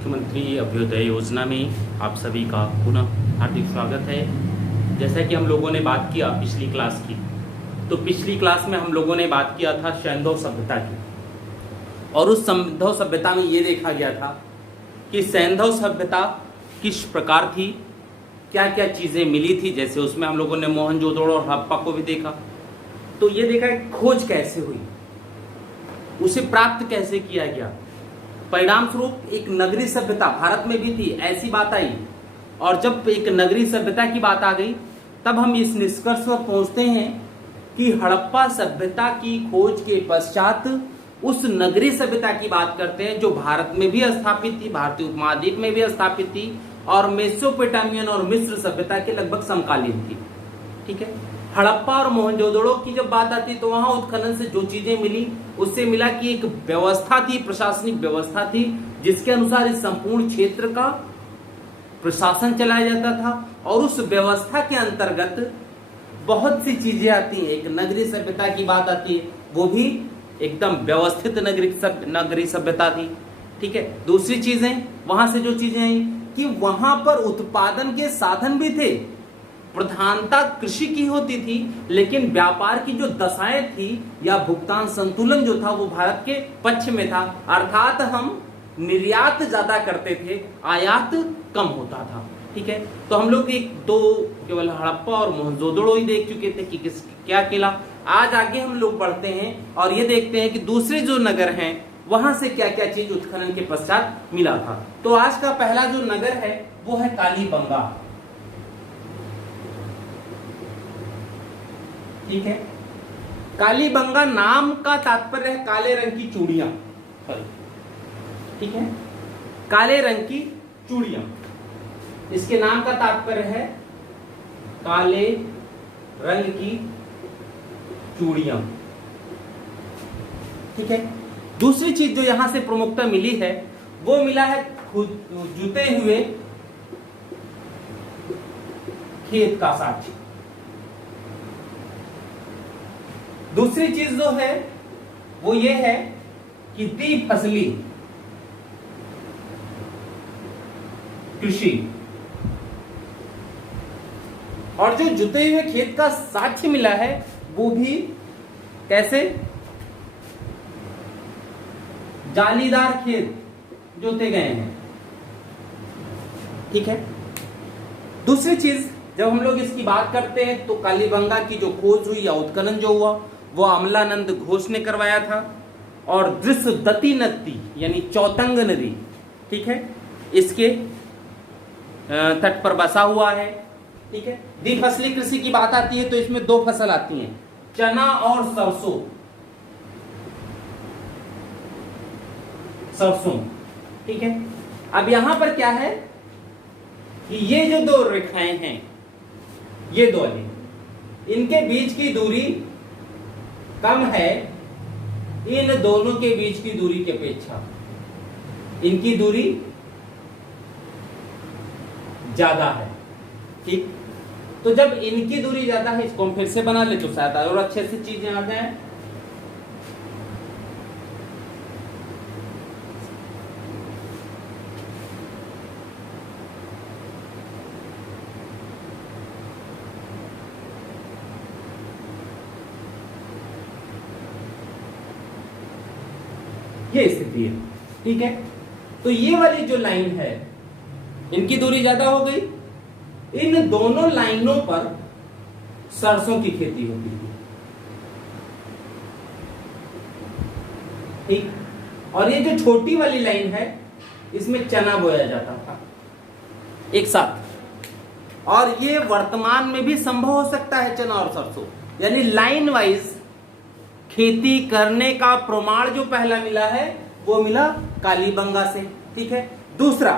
मुख्यमंत्री अभ्युदय योजना में आप सभी का पुनः हार्दिक स्वागत है। जैसा कि हम लोगों ने बात किया पिछली क्लास की, तो पिछली क्लास में हम लोगों ने बात किया था सैंधव सभ्यता की, और उस सैंधव सभ्यता में ये देखा गया था कि सैंधव सभ्यता किस प्रकार थी, क्या क्या चीज़ें मिली थी। जैसे उसमें हम लोगों ने मोहनजोदड़ो और हड़प्पा को भी देखा, तो ये देखा कि खोज कैसे हुई, उसे प्राप्त कैसे किया गया। परिणाम स्वरूप एक नगरीय सभ्यता भारत में भी थी, ऐसी बात आई। और जब एक नगरीय सभ्यता की बात आ गई, तब हम इस निष्कर्ष पर पहुंचते हैं कि हड़प्पा सभ्यता की खोज के पश्चात उस नगरीय सभ्यता की बात करते हैं जो भारत में भी स्थापित थी, भारतीय उपमहाद्वीप में भी स्थापित थी, और मेसोपोटामियन और मिस्र सभ्यता के लगभग समकालीन थी। ठीक है, हड़प्पा और मोहनजोदड़ो की जब बात आती तो वहां उत्खनन से जो चीजें मिली, उससे मिला कि एक व्यवस्था थी, प्रशासनिक व्यवस्था थी, जिसके अनुसार इस संपूर्ण क्षेत्र का प्रशासन चलाया जाता था। और उस व्यवस्था के अंतर्गत बहुत सी चीजें आती हैं। एक नगरीय सभ्यता की बात आती है, वो भी एकदम व्यवस्थित नगरीय सभ्यता थी। ठीक है, दूसरी चीजें वहां से जो चीजें आई कि वहां पर उत्पादन के साधन भी थे, प्रधानता कृषि की होती थी, लेकिन व्यापार की जो दशाएं थी या भुगतान संतुलन जो था वो भारत के पक्ष में था। अर्थात हम निर्यात ज्यादा करते थे, आयात कम होता था। ठीक है, तो हम लोग एक दो केवल हड़प्पा और मोहनजोदड़ो ही देख चुके थे कि क्या किला। आज आगे हम लोग बढ़ते हैं और ये देखते हैं कि दूसरे जो नगर हैं वहां से क्या क्या चीज उत्खनन के पश्चात मिला था। तो आज का पहला जो नगर है वो है कालीबंगा। ठीक है, कालीबंगा नाम का तात्पर्य है काले रंग की चूड़ियां। ठीक है, काले रंग की चूड़ियां, इसके नाम का तात्पर्य है काले रंग की चूड़ियां। ठीक है, दूसरी चीज जो यहां से प्रमुखता मिली है वो मिला है जुते हुए खेत का साक्ष्य। दूसरी चीज जो है वो ये है कि द्विफसली कृषि, और जो जुते हुए खेत का साक्ष्य मिला है वो भी कैसे, जालीदार खेत जोते गए हैं। ठीक है, दूसरी चीज जब हम लोग इसकी बात करते हैं तो कालीबंगा की जो खोज हुई या उत्खनन जो हुआ वो अमलानंद घोष ने करवाया था, और दृश्यदती नदी यानी चौतंग नदी, ठीक है, इसके तट पर बसा हुआ है। ठीक है, द्विफसली कृषि की बात आती है तो इसमें दो फसल आती हैं, चना और सरसों। ठीक है, अब यहां पर क्या है कि ये जो दो रेखाएं हैं, ये दो वाली, इनके बीच की दूरी कम है इन दोनों के बीच की दूरी की अपेक्षा, इनकी दूरी ज्यादा है। ठीक, तो जब इनकी दूरी ज्यादा है, इसको हम फिर से बना ले तो शायद और अच्छे से चीजें आ जाए। ये स्थिति है। ठीक है, तो ये वाली जो लाइन है इनकी दूरी ज्यादा हो गई, इन दोनों लाइनों पर सरसों की खेती होती थी। ठीक, और ये जो छोटी वाली लाइन है इसमें चना बोया जाता था एक साथ, और ये वर्तमान में भी संभव हो सकता है चना और सरसों, यानी लाइन वाइज खेती करने का प्रमाण जो पहला मिला है वो मिला कालीबंगा से। ठीक है, दूसरा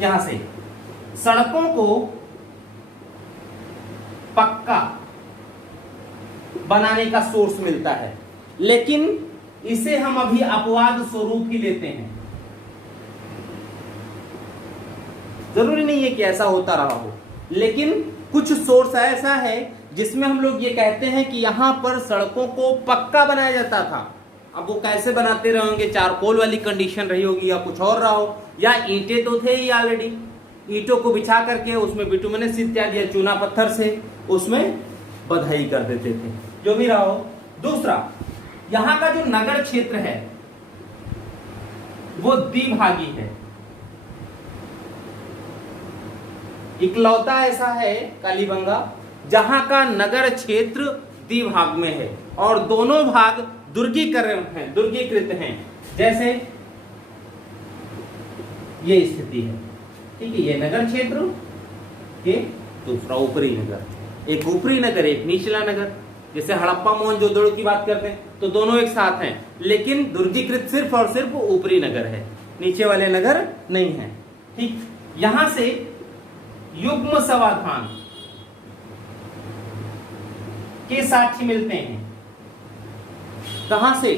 यहां से सड़कों को पक्का बनाने का सोर्स मिलता है, लेकिन इसे हम अभी अपवाद स्वरूप ही लेते हैं। जरूरी नहीं है कि ऐसा होता रहा हो, लेकिन कुछ सोर्स ऐसा है जिसमें हम लोग ये कहते हैं कि यहां पर सड़कों को पक्का बनाया जाता था, अब वो कैसे बनाते रहेंगे, चारकोल वाली कंडीशन रही होगी या कुछ और रहा हो, या ईंटें तो थे ही ऑलरेडी, ईंटों को बिछा करके उसमें बिटुमिनस इत्यादि या चूना पत्थर से उसमें बधाई कर देते थे, जो भी रहा हो। दूसरा, यहाँ का जो नगर क्षेत्र है वो द्विभागी है, इकलौता ऐसा है कालीबंगा जहां का नगर क्षेत्र द्विभाग में है और दोनों भाग दुर्गीकृत हैं। जैसे ये स्थिति है, ठीक है, ये नगर क्षेत्र, ये दूसरा ऊपरी नगर, एक ऊपरी नगर एक निचला नगर। जैसे हड़प्पा मोहनजोदड़ो की बात करते हैं तो दोनों एक साथ हैं, लेकिन दुर्गीकृत सिर्फ और सिर्फ ऊपरी नगर है, नीचे वाले नगर नहीं है। ठीक, यहां से युग्म समाधान के साक्ष्य मिलते हैं। कहां से?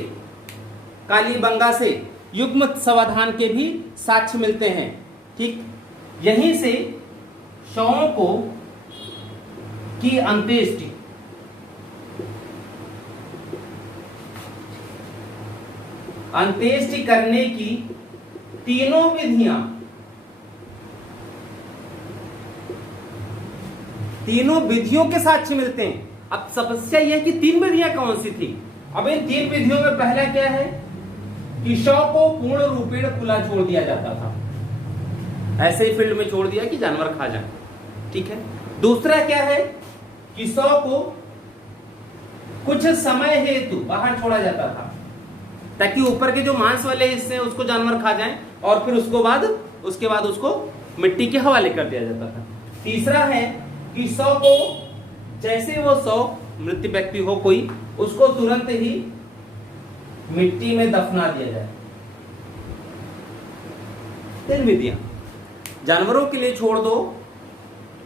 कालीबंगा से युग्म समाधान के भी साक्ष्य मिलते हैं। ठीक, यहीं से शवों को की अंत्येष्टि करने की तीनों विधियों के साक्ष्य मिलते हैं। अब समस्या यह है कि 3 विधियां कौन सी थी? अब इन 3 विधियों में पहला क्या है कि शव को पूर्ण रूपेण खुला छोड़ दिया जाता था, ऐसे ही फील्ड में छोड़ दिया कि जानवर खा जाए। ठीक है। दूसरा क्या है कि शव को कुछ समय हेतु बाहर छोड़ा जाता था ताकि ऊपर के जो मांस वाले हिस्से हैं उसको जानवर खा जाएं और फिर उसके बाद उसको मिट्टी के हवाले कर दिया जाता था। तीसरा है कि शव को जैसे वो शव मृत व्यक्ति हो कोई, उसको तुरंत ही मिट्टी में दफना दिया जाए। 3 विधियां, जानवरों के लिए छोड़ दो,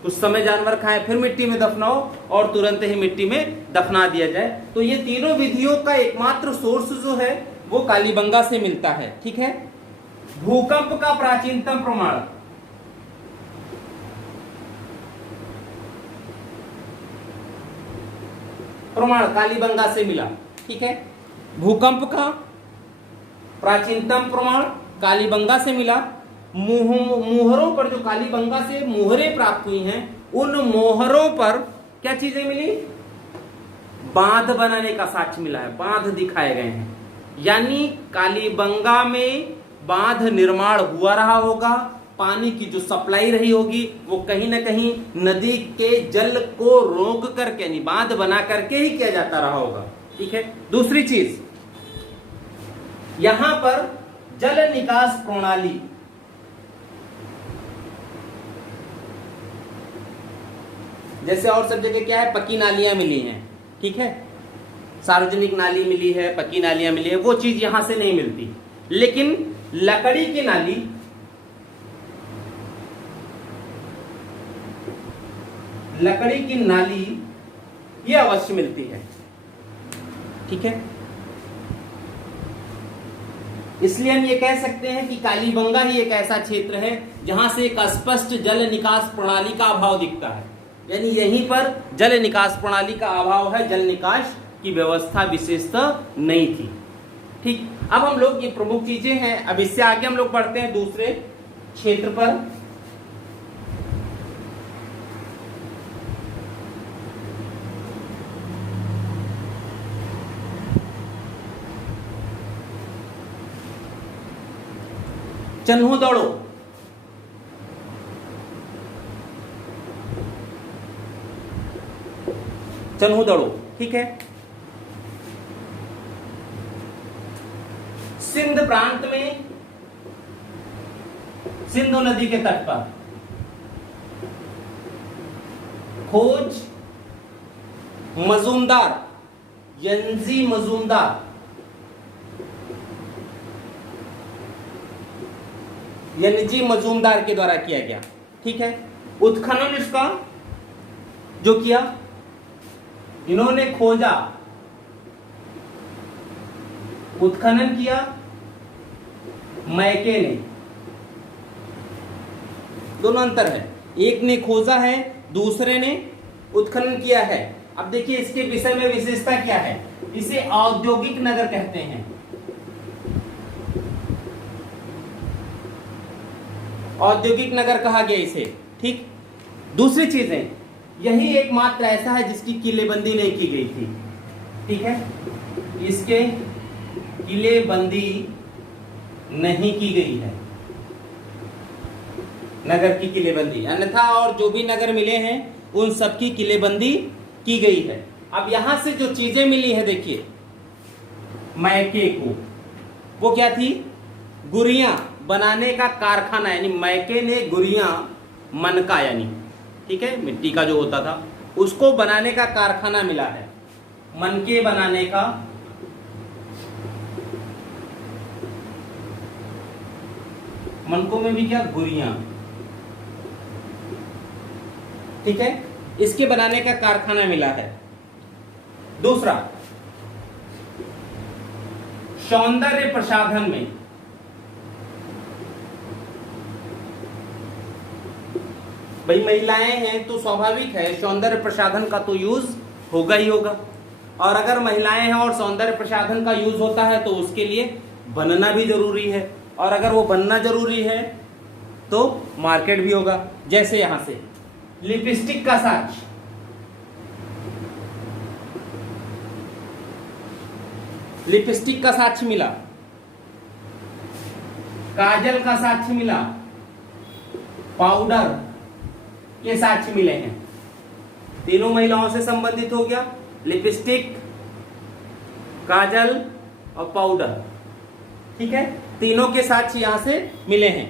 कुछ समय जानवर खाएं, फिर मिट्टी में दफनाओ और तुरंत ही मिट्टी में दफना दिया जाए। तो ये तीनों विधियों का एकमात्र सोर्स जो है वो कालीबंगा से मिलता है। ठीक है। भूकंप का प्राचीनतम प्रमाण कालीबंगा से मिला। ठीक है। भूकंप का प्राचीनतम प्रमाण कालीबंगा से मिला। मोहरों पर जो कालीबंगा से मोहरें प्राप्त हुई हैं, उन मोहरों पर क्या चीजें मिली? बांध बनाने का साक्ष्य मिला है, बांध दिखाए गए हैं। यानी कालीबंगा में बांध निर्माण हुआ रहा होगा, पानी की जो सप्लाई रही होगी वो कहीं ना कहीं नदी के जल को रोक करके यानी बांध बना करके ही किया जाता रहा होगा। ठीक है। दूसरी चीज, यहां पर जल निकास प्रणाली, जैसे और सब जगह क्या है, पक्की नालियां मिली हैं। ठीक है, सार्वजनिक नाली मिली है, पक्की नालियां मिली है, वो चीज यहां से नहीं मिलती। लेकिन लकड़ी की नाली ये अवश्य मिलती है। ठीक है। इसलिए हम ये कह सकते हैं कि कालीबंगा ही एक ऐसा क्षेत्र है जहां से एक स्पष्ट जल निकास प्रणाली का अभाव दिखता है। यानी यहीं पर जल निकास प्रणाली का अभाव है, जल निकास की व्यवस्था विशेषतः नहीं थी। ठीक। अब हम लोग, ये प्रमुख चीजें हैं, अब इससे आगे हम लोग बढ़ते हैं दूसरे क्षेत्र पर। चन्हुदड़ो। ठीक है। सिंध प्रांत में सिंधु नदी के तट पर खोज मजूमदार, यंजी मजूमदार, यंजी मजूमदार के द्वारा किया गया। ठीक है। उत्खनन इसका जो किया, इन्होंने खोजा, उत्खनन किया, मैके ने, दोनों अंतर है, एक ने खोजा है, दूसरे ने उत्खनन किया है। अब देखिए इसके विषय में विशेषता क्या है, इसे औद्योगिक नगर कहते हैं। औद्योगिक नगर कहा गया इसे। ठीक, दूसरी चीजें, यही एकमात्र ऐसा है जिसकी किलेबंदी नहीं की गई थी। ठीक है, इसके किलेबंदी नहीं की गई है, नगर की किलेबंदी, अन्यथा और जो भी नगर मिले हैं उन सब की किलेबंदी की गई है। अब यहां से जो चीजें मिली है, देखिए मैके को, वो क्या थी, गुरियां बनाने का कारखाना, यानी मैके ने गुरियां, मनका यानी, ठीक है, मिट्टी का जो होता था उसको बनाने का कारखाना मिला है, मनके बनाने का, मनकों में भी क्या, गुरियां, ठीक है, इसके बनाने का कारखाना मिला है। दूसरा, सौंदर्य प्रसाधन में भाई महिलाएं हैं तो स्वाभाविक है सौंदर्य प्रसाधन का तो यूज होगा ही होगा, और अगर महिलाएं हैं और सौंदर्य प्रसाधन का यूज होता है तो उसके लिए बनना भी जरूरी है, और अगर वो बनना जरूरी है तो मार्केट भी होगा। जैसे यहां से लिपस्टिक का साच, लिपस्टिक का साक्ष्य मिला, काजल का साक्ष्य मिला, पाउडर के साक्ष्य मिले हैं। तीनों महिलाओं से संबंधित हो गया, लिपस्टिक, काजल और पाउडर, ठीक है, तीनों के साक्ष्य यहां से मिले हैं।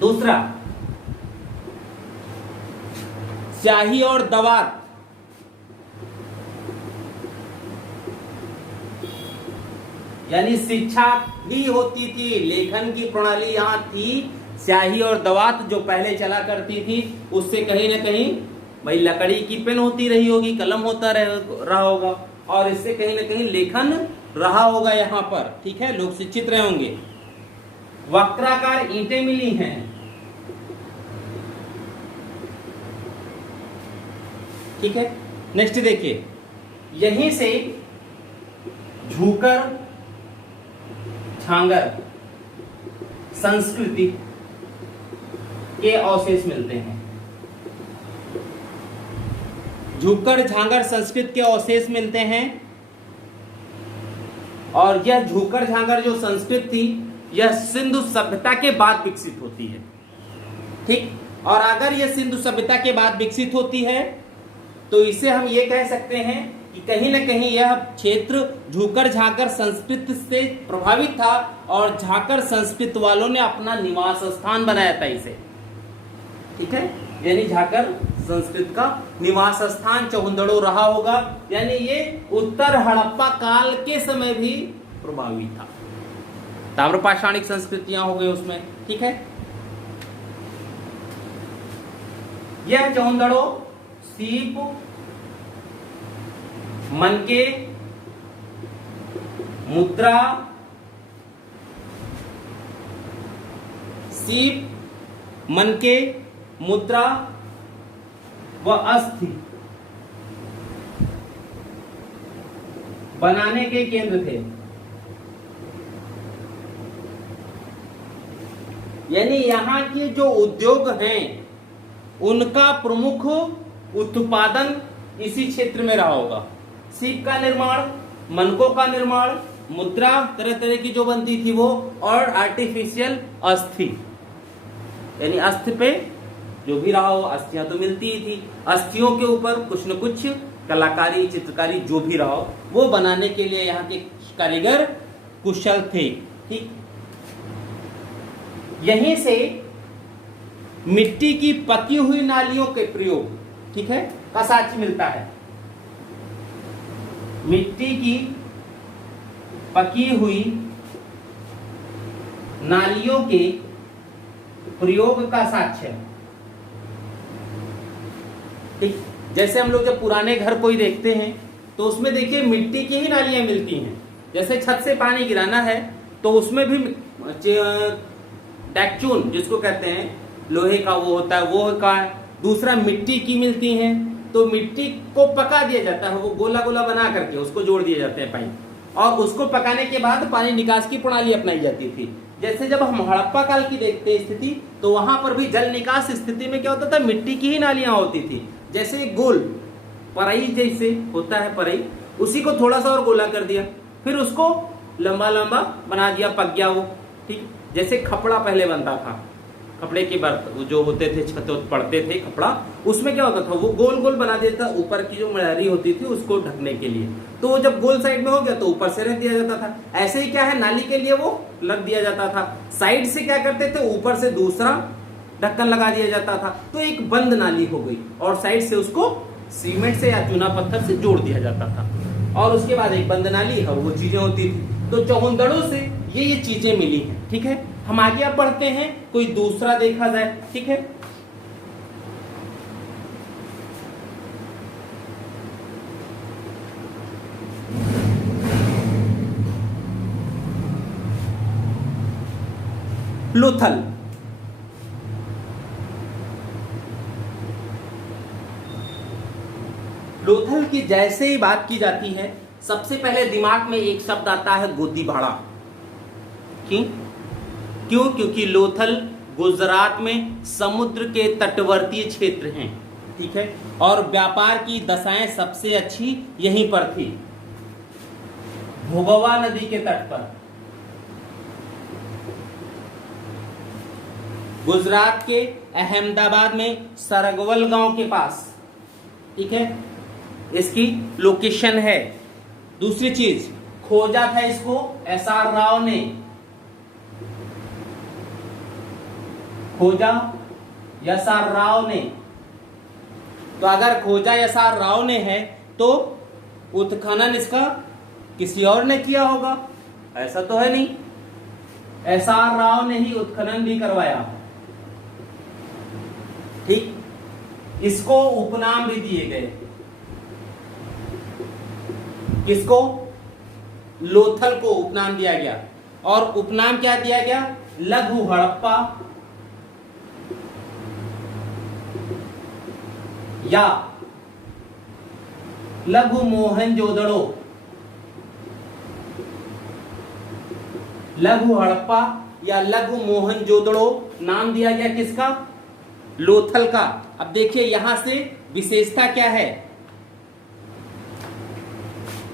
दूसरा, स्याही और दवात, यानी शिक्षा भी होती थी, लेखन की प्रणाली यहाँ थी। स्याही और दवात जो पहले चला करती थी उससे कहीं ना कहीं भाई लकड़ी की पेन होती रही होगी, कलम होता रहा होगा, और इससे कहीं ना कहीं लेखन रहा होगा यहाँ पर, ठीक है, लोग शिक्षित रहे होंगे। वक्राकार ईंटें मिली हैं, ठीक है। नेक्स्ट देखिए, यहीं से झूकर झांगर संस्कृति के अवशेष मिलते हैं। झूकर झांगर संस्कृत के अवशेष मिलते हैं, और यह झूकर झांगर जो संस्कृत थी यह सिंधु सभ्यता के बाद विकसित होती है, ठीक। और अगर यह सिंधु सभ्यता के बाद विकसित होती है तो इसे हम ये कह सकते हैं कि कहीं न कहीं यह क्षेत्र झूकर झाकर संस्कृत से प्रभावित था, और झाकर संस्कृत वालों ने अपना निवास स्थान बनाया था इसे, ठीक है, यानी झाकर संस्कृत का निवास स्थान चौहंदड़ो रहा होगा, यानी ये उत्तर हड़प्पा काल के समय भी प्रभावी था। ताम्रपाषाणिक संस्कृतियां हो गई उसमें, ठीक है। यह चौहंदड़ो सीप, मनके, मुद्रा, सीप, मनके, मुद्रा व अस्थि बनाने के केंद्र थे। यानी यहाँ के जो उद्योग हैं उनका प्रमुख उत्पादन इसी क्षेत्र में रहा होगा। सीप का निर्माण, मनकों का निर्माण, मुद्रा तरह तरह की जो बनती थी वो, और आर्टिफिशियल अस्थि, यानी अस्थि पे जो भी रहा हो, अस्थियां तो मिलती ही थी, अस्थियों के ऊपर कुछ न कुछ कलाकारी, चित्रकारी जो भी रहा हो वो बनाने के लिए यहाँ के कारीगर कुशल थे, ठीक। यहीं से मिट्टी की पकी हुई नालियों के प्रयोग, ठीक है, का साक्ष्य मिलता है। मिट्टी की पकी हुई नालियों के प्रयोग का साक्ष्य, ठीक। जैसे हम लोग जब पुराने घर कोई देखते हैं तो उसमें देखिए मिट्टी की ही नालियां मिलती हैं। जैसे छत से पानी गिराना है तो उसमें भी डैकचून जिसको कहते हैं, लोहे का वो होता है, वो का दूसरा मिट्टी की मिलती हैं। तो मिट्टी को पका दिया जाता है, वो गोला गोला बना करके उसको जोड़ दिए जाते हैं पाइप, और उसको पकाने के बाद पानी निकास की प्रणाली अपनाई जाती थी। जैसे जब हम हड़प्पा काल की देखते हैं स्थिति, तो वहां पर भी जल निकास स्थिति में क्या होता था, मिट्टी की ही नालियां होती थी। जैसे एक गोल परई जैसे होता है परई, उसी को थोड़ा सा और गोला कर दिया, फिर उसको लंबा लंबा बना दिया, पक गया वो। ठीक, जैसे खपड़ा पहले बनता था, कपड़े के बर्तन जो होते थे, छत पड़ते थे कपड़ा, उसमें क्या होता था, वो गोल गोल बना देता, ऊपर की जो मड़हरी होती थी उसको ढकने के लिए। तो वो जब गोल साइड में हो गया तो ऊपर से रख दिया जाता था। ऐसे ही क्या है, नाली के लिए वो लग दिया जाता था। साइड से क्या करते थे, ऊपर से दूसरा ढक्कन लगा दिया जाता था, तो एक बंद नाली हो गई, और साइड से उसको सीमेंट से या चूना पत्थर से जोड़ दिया जाता था, और उसके बाद एक बंद नाली है, वो चीजें होती थी। तो चौहंदड़ों से ये चीजें मिली हैं। ठीक है, हम आगे अब बढ़ते हैं, कोई दूसरा देखा जाए। ठीक है, लोथल। लोथल की जैसे ही बात की जाती है, सबसे पहले दिमाग में एक शब्द आता है गोदीबाड़ा। क्यों? क्योंकि लोथल गुजरात में समुद्र के तटवर्ती क्षेत्र हैं। ठीक है, और व्यापार की दशाएं सबसे अच्छी यहीं पर थी, भोगवा नदी के तट पर। गुजरात के अहमदाबाद में सरगवल गांव के पास। ठीक है, इसकी लोकेशन है। दूसरी चीज, खोजा था इसको SR राव ने, खोजा SR राव ने। तो अगर खोजा SR राव ने है तो उत्खनन इसका किसी और ने किया होगा, ऐसा तो है नहीं। SR राव ने ही उत्खनन भी करवाया। ठीक, इसको उपनाम भी दिए गए। किसको? लोथल को उपनाम दिया गया। और उपनाम क्या दिया गया? लघु हड़प्पा या लघु मोहनजोदड़ो। लघु हड़प्पा या लघु मोहनजोदड़ो नाम दिया गया किसका? लोथल का। अब देखिए यहां से विशेषता क्या है।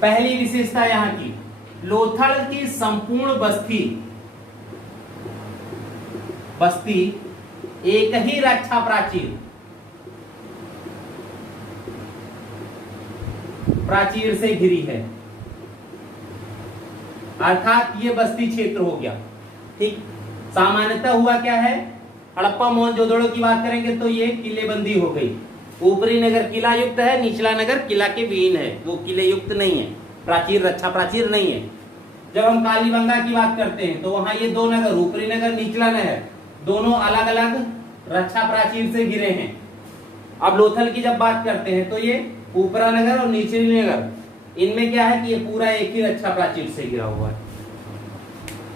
पहली विशेषता यहां की, लोथल की संपूर्ण बस्ती एक ही रक्षा प्राचीर से घिरी है, अर्थात ये बस्ती क्षेत्र हो गया। ठीक, सामान्यतः हुआ क्या है, हड़प्पा मोहनजोदड़ो की बात करेंगे तो ये किलेबंदी हो गई। ऊपरी नगर किला युक्त है, निचला नगर किला के विहीन है, वो किले युक्त नहीं है, प्राचीर रक्षा प्राचीर नहीं है। जब हम कालीबंगा की बात करते हैं तो वहां ये दो नगर, ऊपरी नगर निचला नगर, दोनों अलग अलग रक्षा प्राचीर से घिरे हैं। अब लोथल की जब बात करते हैं तो ये ऊपरा नगर और निचली नगर, इनमें क्या है कि ये पूरा एक ही रक्षा प्राचीर से घिरा हुआ है।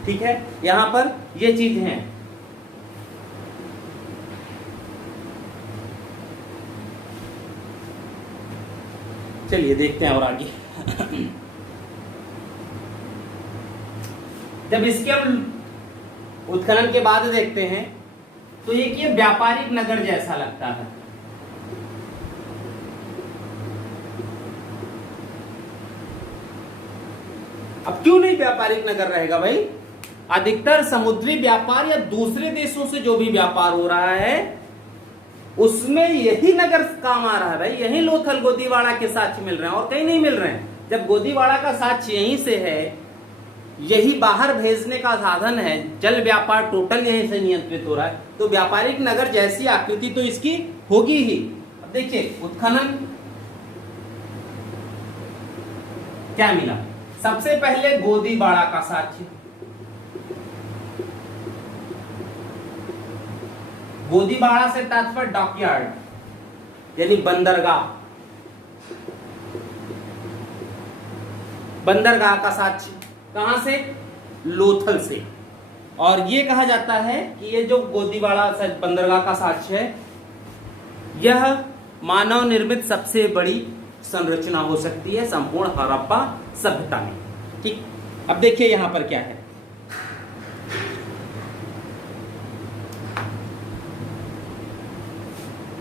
ठीक है, यहां पर ये चीज है। चलिए देखते हैं और आगे। जब इसके हम उत्खनन के बाद देखते हैं तो ये व्यापारिक नगर जैसा लगता है। अब क्यों नहीं व्यापारिक नगर रहेगा भाई? अधिकतर समुद्री व्यापार या दूसरे देशों से जो भी व्यापार हो रहा है उसमें यही नगर काम आ रहा है भाई। यही लोथल गोदीवाड़ा के साक्ष्य मिल रहे हैं और कहीं नहीं मिल रहे हैं। जब गोदीवाड़ा का साक्ष्य यहीं से है, यही बाहर भेजने का साधन है, जल व्यापार टोटल यहीं से नियंत्रित हो रहा है, तो व्यापारिक नगर जैसी आकृति तो इसकी होगी ही। अब देखिए उत्खनन क्या मिला। सबसे पहले गोदीवाड़ा का साक्ष्य, गोदीवाड़ा से तात्पर्य डॉकयार्ड यानी बंदरगाह, बंदरगाह का साक्ष्य कहां से? लोथल से। और ये कहा जाता है कि ये जो गोदीवाड़ा से बंदरगाह का साक्ष्य है, यह मानव निर्मित सबसे बड़ी संरचना हो सकती है संपूर्ण हड़प्पा सभ्यता में। ठीक, अब देखिए यहां पर क्या है।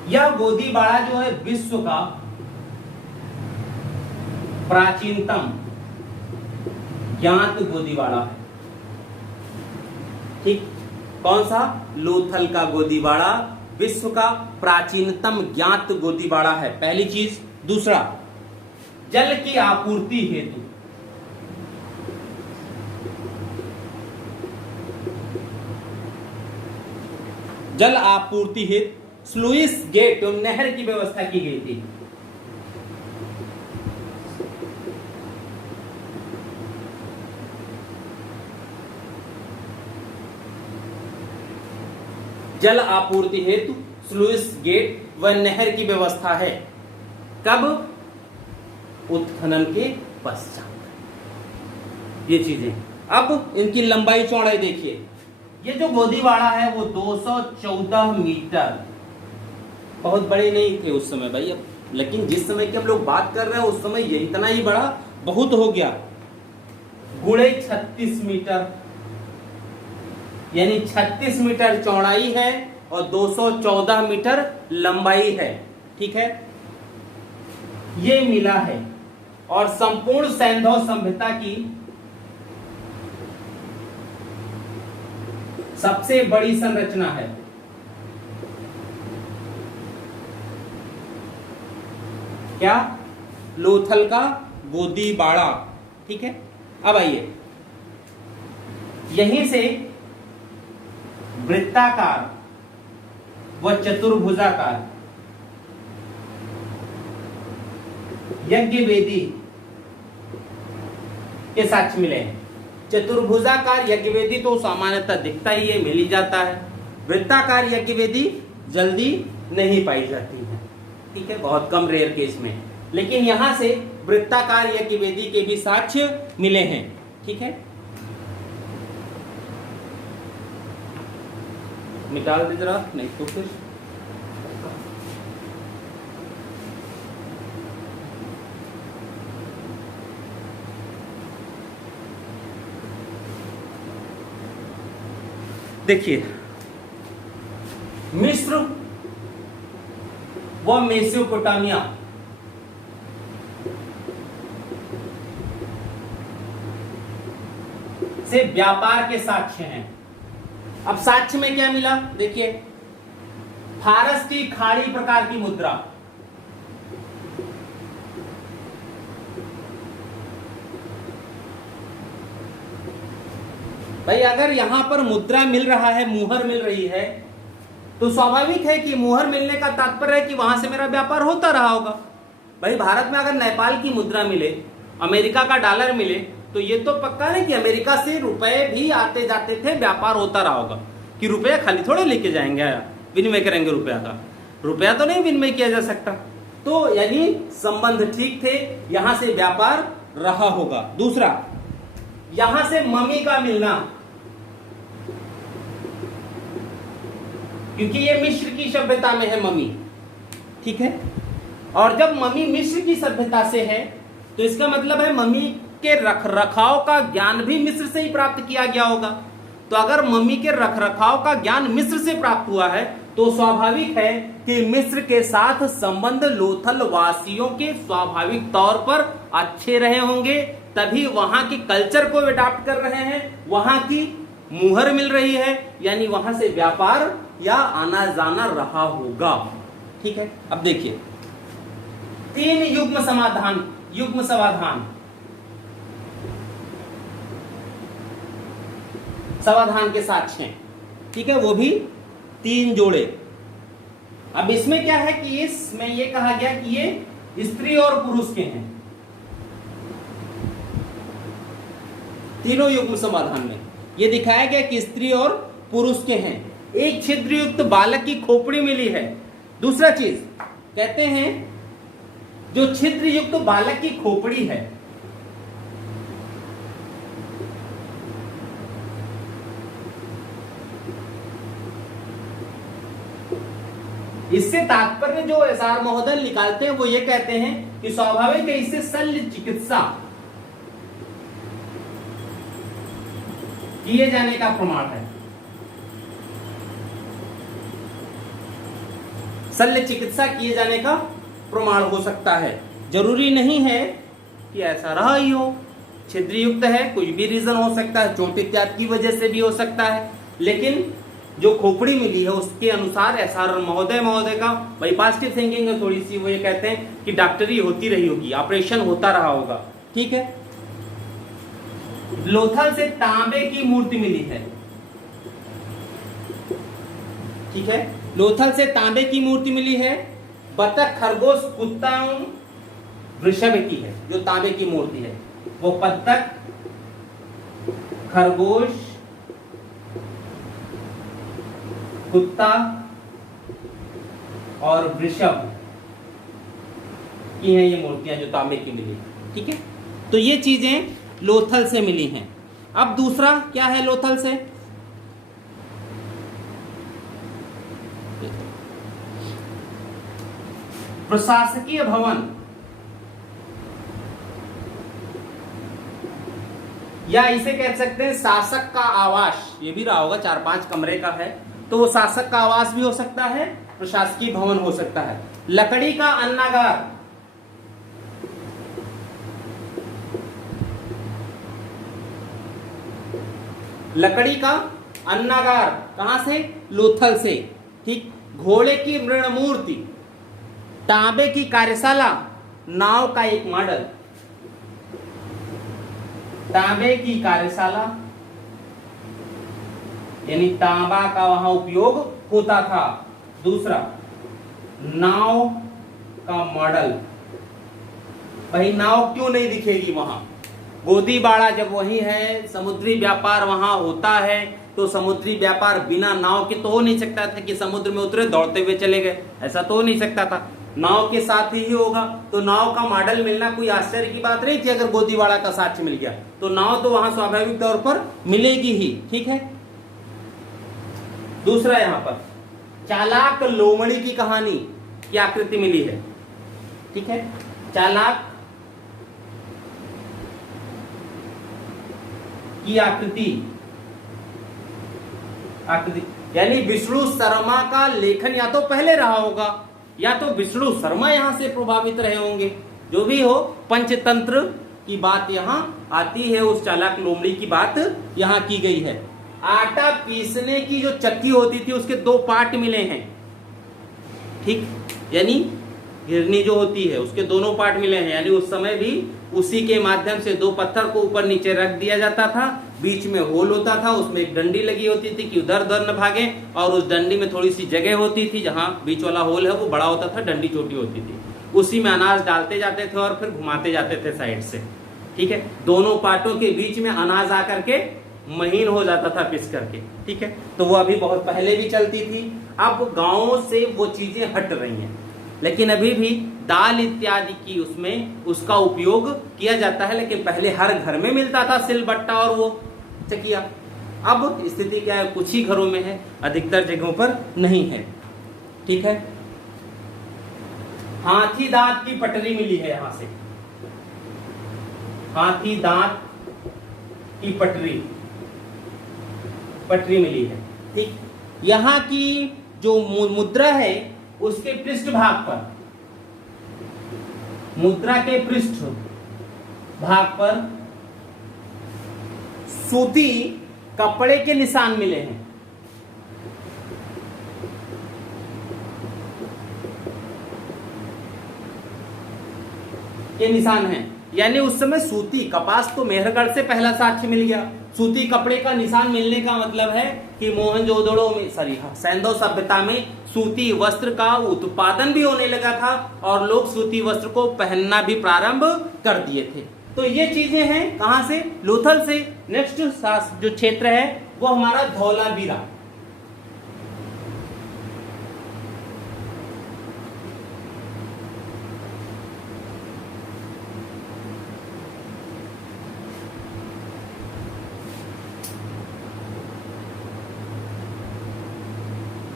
यह गोदी बाड़ा जो है विश्व का प्राचीनतम ज्ञात गोदी बाड़ा है। ठीक, कौन सा? लोथल का गोदी बाड़ा विश्व का प्राचीनतम ज्ञात गोदी बाड़ा है, पहली चीज। दूसरा, जल की आपूर्ति हेतु जल आपूर्ति हेतु स्लुइस गेट और नहर की व्यवस्था की गई थी। जल आपूर्ति हेतु स्लुइस गेट व नहर की व्यवस्था है। कब? उत्खनन के पश्चात। ये चीजें अब इनकी लंबाई चौड़ाई देखिए। ये जो गोदी बाड़ा है वो 214 मीटर, बहुत बड़े नहीं थे उस समय भाई, अब लेकिन जिस समय की हम लोग बात कर रहे हैं उस समय ये इतना ही बड़ा बहुत हो गया। गुणे 36 मीटर, यानी 36 मीटर चौड़ाई है और 214 मीटर लंबाई है। ठीक है, ये मिला है और संपूर्ण सैंधव सभ्यता की सबसे बड़ी संरचना है। क्या? लोथल का गोदी बाड़ा। ठीक है, अब आइए, यहीं से वृत्ताकार व चतुर्भुजाकार यज्ञ वेदी के साक्ष्य मिले हैं। चतुर्भुजाकार यज्ञ वेदी तो सामान्यतः दिखता ही है, मिल ही जाता है। वृत्ताकार यज्ञ वेदी जल्दी नहीं पाई जाती है। ठीक है, बहुत कम रेयर केस में, लेकिन यहां से वृत्ताकार यज्ञ वेदी के भी साक्ष्य मिले हैं। ठीक है, निकाल दे जरा, नहीं तो फिर देखिए, मिस्र व मेसोपोटामिया से व्यापार के साक्ष्य हैं। अब साक्ष्य में क्या मिला? देखिए, फारस की खाड़ी प्रकार की मुद्रा, भाई अगर यहां पर मुद्रा मिल रहा है, मुहर मिल रही है, तो स्वाभाविक है कि मुहर मिलने का तात्पर्य है कि वहां से मेरा व्यापार होता रहा होगा। भाई भारत में अगर नेपाल की मुद्रा मिले, अमेरिका का डॉलर मिले, तो ये तो पक्का नहीं कि अमेरिका से रुपए भी आते जाते थे, व्यापार होता रहा होगा। कि रुपया खाली थोड़े लेके जाएंगे, विनिमय करेंगे रुपया का, रुपया तो नहीं विनिमय किया जा सकता। तो यानी संबंध ठीक थे, यहां से व्यापार रहा होगा। दूसरा, यहां से मम्मी का मिलना, क्योंकि ये मिस्र की सभ्यता में है मम्मी। ठीक है, और जब मम्मी मिस्र की सभ्यता से है तो इसका मतलब है मम्मी के रखरखाव का ज्ञान भी मिस्र से ही प्राप्त किया गया होगा। तो अगर मम्मी के रखरखाव का ज्ञान मिस्र से प्राप्त हुआ है तो स्वाभाविक है कि मिस्र के साथ संबंध लोथल वासियों के स्वाभाविक तौर पर अच्छे रहे होंगे, तभी वहां के कल्चर को अडॉप्ट कर रहे हैं, वहां की मुहर मिल रही है, यानी वहां से व्यापार या आना जाना रहा होगा। ठीक है, अब देखिए, 3 युग्म समाधान के साक्ष्य हैं। ठीक है, वो भी 3 जोड़े। अब इसमें क्या है कि इसमें ये कहा गया कि ये स्त्री और पुरुष के हैं, तीनों युग्म समाधान में ये दिखाया गया कि स्त्री और पुरुष के हैं। एक छिद्रयुक्त बालक की खोपड़ी मिली है। दूसरा चीज कहते हैं जो छिद्रयुक्त बालक की खोपड़ी है, इससे तात्पर्य जो एसआर महोदय निकालते हैं वो ये कहते हैं कि स्वाभाविक है इससे शल्य चिकित्सा किए जाने का प्रमाण है। शल्य चिकित्सा किए जाने का प्रमाण हो सकता है। जरूरी नहीं है कि ऐसा रहा ही हो, छिद्र युक्त है, कुछ भी रीजन हो सकता है, चोट इत्यादि की वजह से भी हो सकता है। लेकिन जो खोपड़ी मिली है उसके अनुसार एसआर महोदय का भाई पॉजिटिव थिंकिंग है थोड़ी सी, वो ये कहते हैं कि डॉक्टरी होती रही होगी, ऑपरेशन होता रहा होगा। ठीक है। लोथल से तांबे की मूर्ति मिली है। ठीक है, लोथल से तांबे की मूर्ति मिली है। बतख, खरगोश, कुत्ता एवं वृषभ की है जो तांबे की मूर्ति है, वो बतख, खरगोश, कुत्ता और वृषभ की हैं ये मूर्तियां जो तांबे की मिली। ठीक है, तो ये चीजें लोथल से मिली हैं। अब दूसरा क्या है लोथल से? प्रशासकीय भवन या इसे कह सकते हैं शासक का आवास। ये भी रहा होगा, 4-5 कमरे का है, तो वो शासक का आवास भी हो सकता है, प्रशासकीय भवन हो सकता है। लकड़ी का अन्नागार, लकड़ी का अन्नागार कहां से? लोथल से। ठीक। घोड़े की मृण मूर्ति, तांबे की कार्यशाला, नाव का एक मॉडल, तांबे की कार्यशाला यानी तांबा का वहां उपयोग होता था। दूसरा, नाव का मॉडल, भाई नाव क्यों नहीं दिखेगी वहां? गोदीबाड़ा जब वही है, समुद्री व्यापार वहां होता है, तो समुद्री व्यापार बिना नाव के तो हो नहीं सकता था कि समुद्र में उतरे दौड़ते हुए चले गए, ऐसा तो हो नहीं सकता था, नाव के साथ ही होगा। तो नाव का मॉडल मिलना कोई आश्चर्य की बात नहीं थी। अगर गोदीबाड़ा का साक्ष्य मिल गया तो नाव तो वहां स्वाभाविक तौर पर मिलेगी ही। ठीक है। दूसरा, यहां पर चालाक लोमड़ी की कहानी की आकृति मिली है। ठीक है, चालाक की आकृति यानी विष्णु शर्मा का लेखन या तो पहले रहा होगा या तो विष्णु शर्मा यहां से प्रभावित रहे होंगे। जो भी हो, पंचतंत्र की बात यहां आती है, उस चालाक लोमड़ी की बात यहां की गई है। आटा पीसने की जो चक्की होती थी उसके 2 पार्ट मिले हैं। ठीक, यानी घिरनी जो होती है उसके दोनों पार्ट मिले हैं, यानी उस समय भी उसी के माध्यम से 2 पत्थर को ऊपर नीचे रख दिया जाता था, बीच में होल होता था, उसमें एक डंडी लगी होती थी कि उधर उधर न भागे, और उस डंडी में थोड़ी सी जगह होती थी, जहां बीच वाला होल है वो बड़ा होता था, डंडी छोटी होती थी, उसी में अनाज डालते जाते थे और फिर घुमाते जाते थे साइड से। ठीक है, दोनों पार्टों के बीच में अनाज आकर के महीन हो जाता था पिस करके। ठीक है, तो वो अभी बहुत पहले भी चलती थी। अब गांवों से वो चीजें हट रही हैं, लेकिन अभी भी दाल इत्यादि की उसमें उसका उपयोग किया जाता है, लेकिन पहले हर घर में मिलता था सिलबट्टा और वो चकिया। अब स्थिति क्या है, कुछ ही घरों में है, अधिकतर जगहों पर नहीं है। ठीक है, हाथी दांत की पटरी मिली है यहां से, हाथी दांत की पटरी मिली है। ठीक, यहां की जो मुद्रा है उसके पृष्ठभाग पर, मुद्रा के पृष्ठ भाग पर सूती कपड़े के निशान मिले हैं। ये निशान हैं, यानी उस समय सूती कपास तो मेहरगढ़ से पहला साक्ष्य मिल गया, सूती कपड़े का निशान मिलने का मतलब है कि मोहनजोदड़ो में सैंधव सभ्यता में सूती वस्त्र का उत्पादन भी होने लगा था और लोग सूती वस्त्र को पहनना भी प्रारंभ कर दिए थे। तो ये चीजें हैं कहां से, लोथल से। नेक्स्ट जो क्षेत्र है वो हमारा धौलावीरा।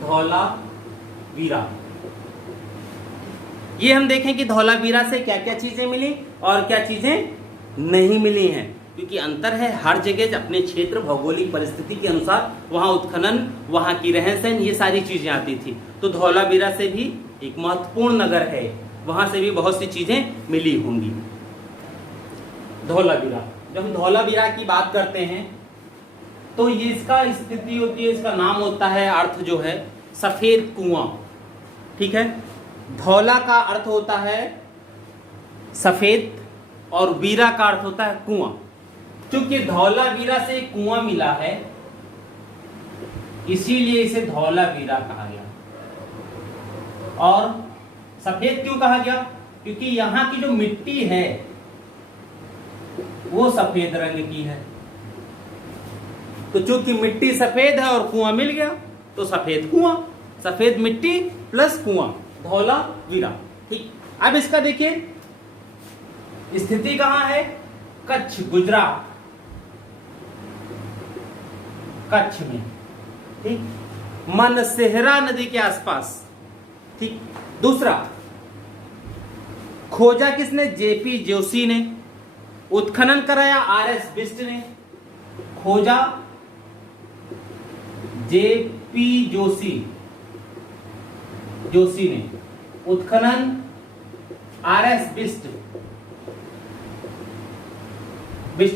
धौलावीरा, ये हम देखें कि धौलावीरा से क्या क्या चीजें मिली और क्या चीजें नहीं मिली हैं, क्योंकि अंतर है हर जगह अपने क्षेत्र भौगोलिक परिस्थिति के अनुसार वहां उत्खनन, वहां की रहन सहन, ये सारी चीजें आती थी। तो धौलावीरा से भी एक महत्वपूर्ण नगर है, वहां से भी बहुत सी चीजें मिली होंगी। धौलावीरा, जब धौलावीरा की बात करते हैं तो ये इसका स्थिति होती है, इसका नाम होता है, अर्थ जो है सफेद कुआं। ठीक है, धौला का अर्थ होता है सफेद और वीरा का अर्थ होता है कुआं। क्योंकि धौलावीरा से एक कुआं मिला है इसीलिए इसे धौलावीरा कहा गया। और सफेद क्यों कहा गया? क्योंकि यहां की जो मिट्टी है वो सफेद रंग की है, तो चूंकि मिट्टी सफेद है और कुआं मिल गया तो सफेद कुआं, सफेद मिट्टी प्लस कुआं, धौलावीरा। ठीक, अब इसका देखिए स्थिति कहां है? कच्छ, गुजरात, कच्छ में। ठीक, मनसेहरा नदी के आसपास। ठीक, दूसरा खोजा किसने? जेपी जोशी ने। उत्खनन कराया आरएस बिष्ट ने। खोजा जेपी जोशी ने, उत्खनन आरएस बिष्ट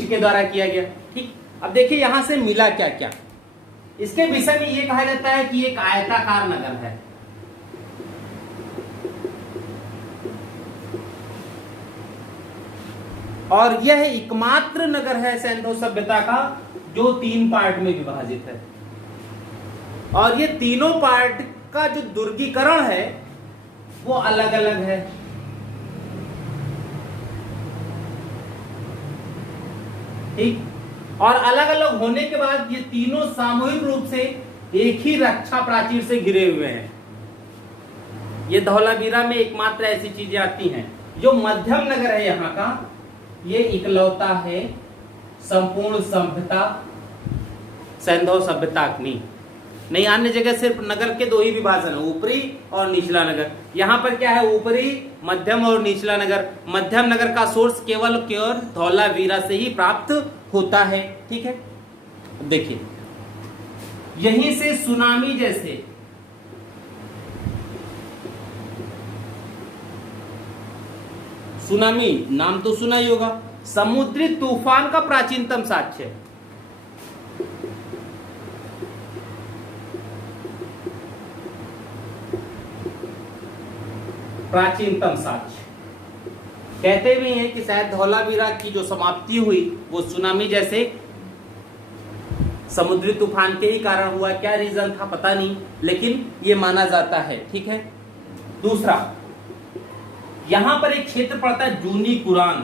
के द्वारा किया गया। ठीक, अब देखिए यहां से मिला क्या क्या। इसके विषय में यह कहा जाता है कि एक आयताकार नगर है। और यह एकमात्र नगर है सैंधव सभ्यता का जो 3 पार्ट में विभाजित है। और ये तीनों पार्ट का जो दुर्गीकरण है वो अलग अलग है। ठीक, और अलग अलग होने के बाद ये तीनों सामूहिक रूप से एक ही रक्षा प्राचीर से घिरे हुए हैं। ये धौलावीरा में एकमात्र ऐसी चीजें आती हैं। जो मध्यम नगर है यहाँ का, ये इकलौता है संपूर्ण सभ्यता सैंधव सभ्यता की। नहीं, अन्य जगह सिर्फ नगर के 2 ही विभाजन है, ऊपरी और निचला नगर। यहाँ पर क्या है? ऊपरी, मध्यम और निचला नगर। मध्यम नगर का सोर्स केवल धौलावीरा से ही प्राप्त होता है। ठीक है, अब देखिए यहीं से सुनामी जैसे सुनामी नाम तो सुना ही होगा, समुद्री तूफान का प्राचीनतम साक्ष्य है। प्राचीनतम साक्ष्य कहते भी हैं कि शायद धौलावीरा की जो समाप्ति हुई वो सुनामी जैसे समुद्री तूफान के ही कारण हुआ। क्या रीजन था पता नहीं, लेकिन ये माना जाता है। ठीक है, दूसरा यहां पर एक क्षेत्र पड़ता है जूनी कुरान,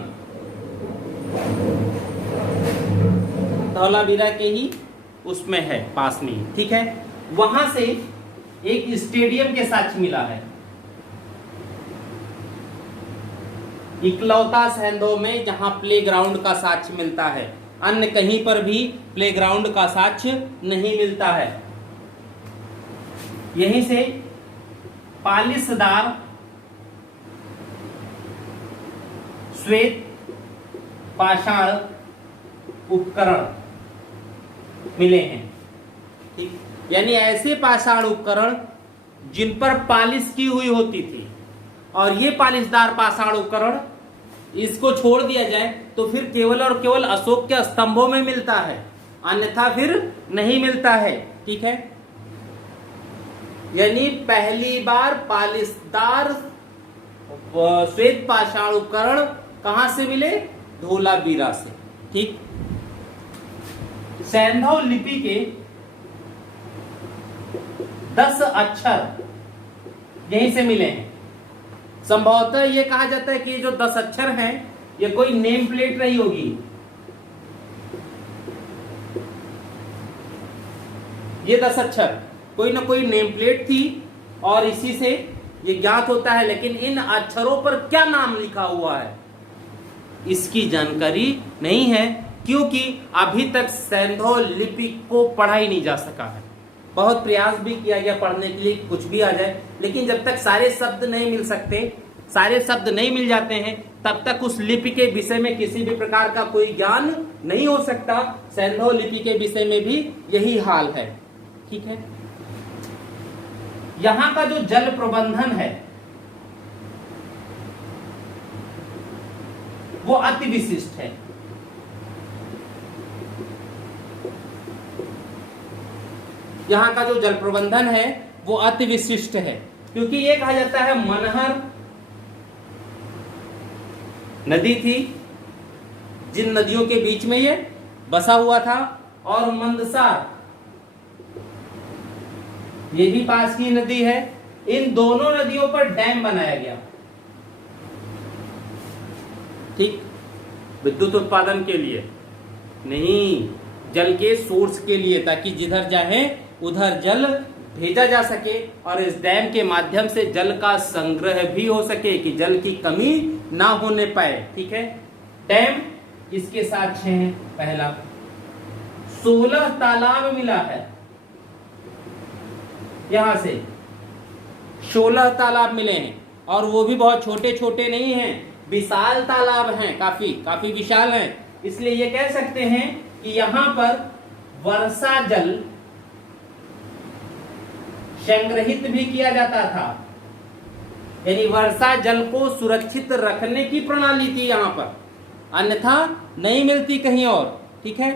धौलावीरा के ही उसमें है, पास में ही। ठीक है, वहां से एक स्टेडियम के साक्ष्य मिला है। इकलौता सैंधव में जहां प्लेग्राउंड का साक्ष्य मिलता है, अन्य कहीं पर भी प्लेग्राउंड का साक्ष्य नहीं मिलता है। यहीं से पालिसदार श्वेत पाषाण उपकरण मिले हैं। ठीक, यानी ऐसे पाषाण उपकरण जिन पर पालिश की हुई होती थी, और ये पालिशदार पाषाण उपकरण इसको छोड़ दिया जाए तो फिर केवल और केवल अशोक के स्तंभों में मिलता है, अन्यथा फिर नहीं मिलता है। ठीक है, यानी पहली बार पालिशदार श्वेत पाषाण उपकरण कहां से मिले? धौलावीरा से। ठीक, सैंधव लिपि के 10 अक्षर यहीं से मिले हैं। संभवतः यह कहा जाता है कि जो 10 अक्षर हैं ये कोई नेम प्लेट नहीं होगी, ये 10 अक्षर कोई ना कोई नेम प्लेट थी और इसी से ये ज्ञात होता है। लेकिन इन अक्षरों पर क्या नाम लिखा हुआ है इसकी जानकारी नहीं है, क्योंकि अभी तक सैंधव लिपि को पढ़ा ही नहीं जा सका है। बहुत प्रयास भी किया गया पढ़ने के लिए कुछ भी आ जाए, लेकिन जब तक सारे शब्द नहीं मिल सकते, सारे शब्द नहीं मिल जाते हैं, तब तक उस लिपि के विषय में किसी भी प्रकार का कोई ज्ञान नहीं हो सकता। सैंधव लिपि के विषय में भी यही हाल है। ठीक है, यहाँ का जो जल प्रबंधन है वो अति विशिष्ट है। यहां का जो जल प्रबंधन है वो अति विशिष्ट है, क्योंकि ये कहा जाता है मनहर नदी थी जिन नदियों के बीच में ये बसा हुआ था, और मंदसार ये भी पास की नदी है। इन दोनों नदियों पर डैम बनाया गया, ठीक, विद्युत उत्पादन के लिए नहीं, जल के सोर्स के लिए, ताकि जिधर चाहे उधर जल भेजा जा सके और इस डैम के माध्यम से जल का संग्रह भी हो सके कि जल की कमी ना होने पाए। ठीक है, डैम इसके साथ हैं। पहला 16 तालाब मिला है, यहां से 16 तालाब मिले हैं, और वो भी बहुत छोटे छोटे नहीं हैं, विशाल तालाब हैं, काफी विशाल हैं। इसलिए ये कह सकते हैं कि यहां पर वर्षा जल संग्रहित भी किया जाता था, यानी वर्षा जल को सुरक्षित रखने की प्रणाली थी यहां पर, अन्यथा नहीं मिलती कहीं और। ठीक है,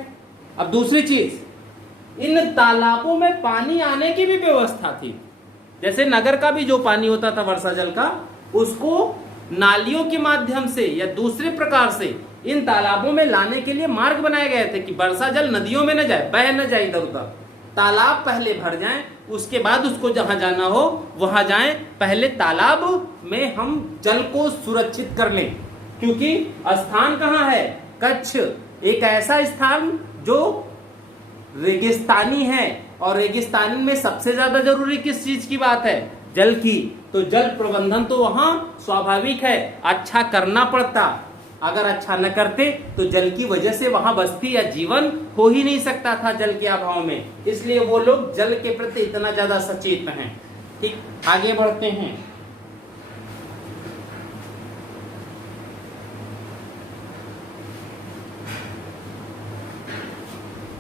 अब दूसरी चीज, इन तालाबों में पानी आने की भी व्यवस्था थी। जैसे नगर का भी जो पानी होता था वर्षा जल का, उसको नालियों के माध्यम से या दूसरे प्रकार से इन तालाबों में लाने के लिए मार्ग बनाए गए थे कि वर्षा जल नदियों में न जाए, बह न जाए इधर उधर, तालाब पहले भर जाएं, उसके बाद उसको जहां जाना हो वहां जाएं, पहले तालाब में हम जल को सुरक्षित कर लें। क्योंकि स्थान कहां है? कच्छ, एक ऐसा स्थान जो रेगिस्तानी है, और रेगिस्तान में सबसे ज्यादा जरूरी किस चीज की बात है? जल की। तो जल प्रबंधन तो वहां स्वाभाविक है, अच्छा करना पड़ता। अगर अच्छा न करते तो जल की वजह से वहां बस्ती या जीवन हो ही नहीं सकता था जल के अभाव में। इसलिए वो लोग जल के प्रति इतना ज्यादा सचेत हैं। ठीक, आगे बढ़ते हैं।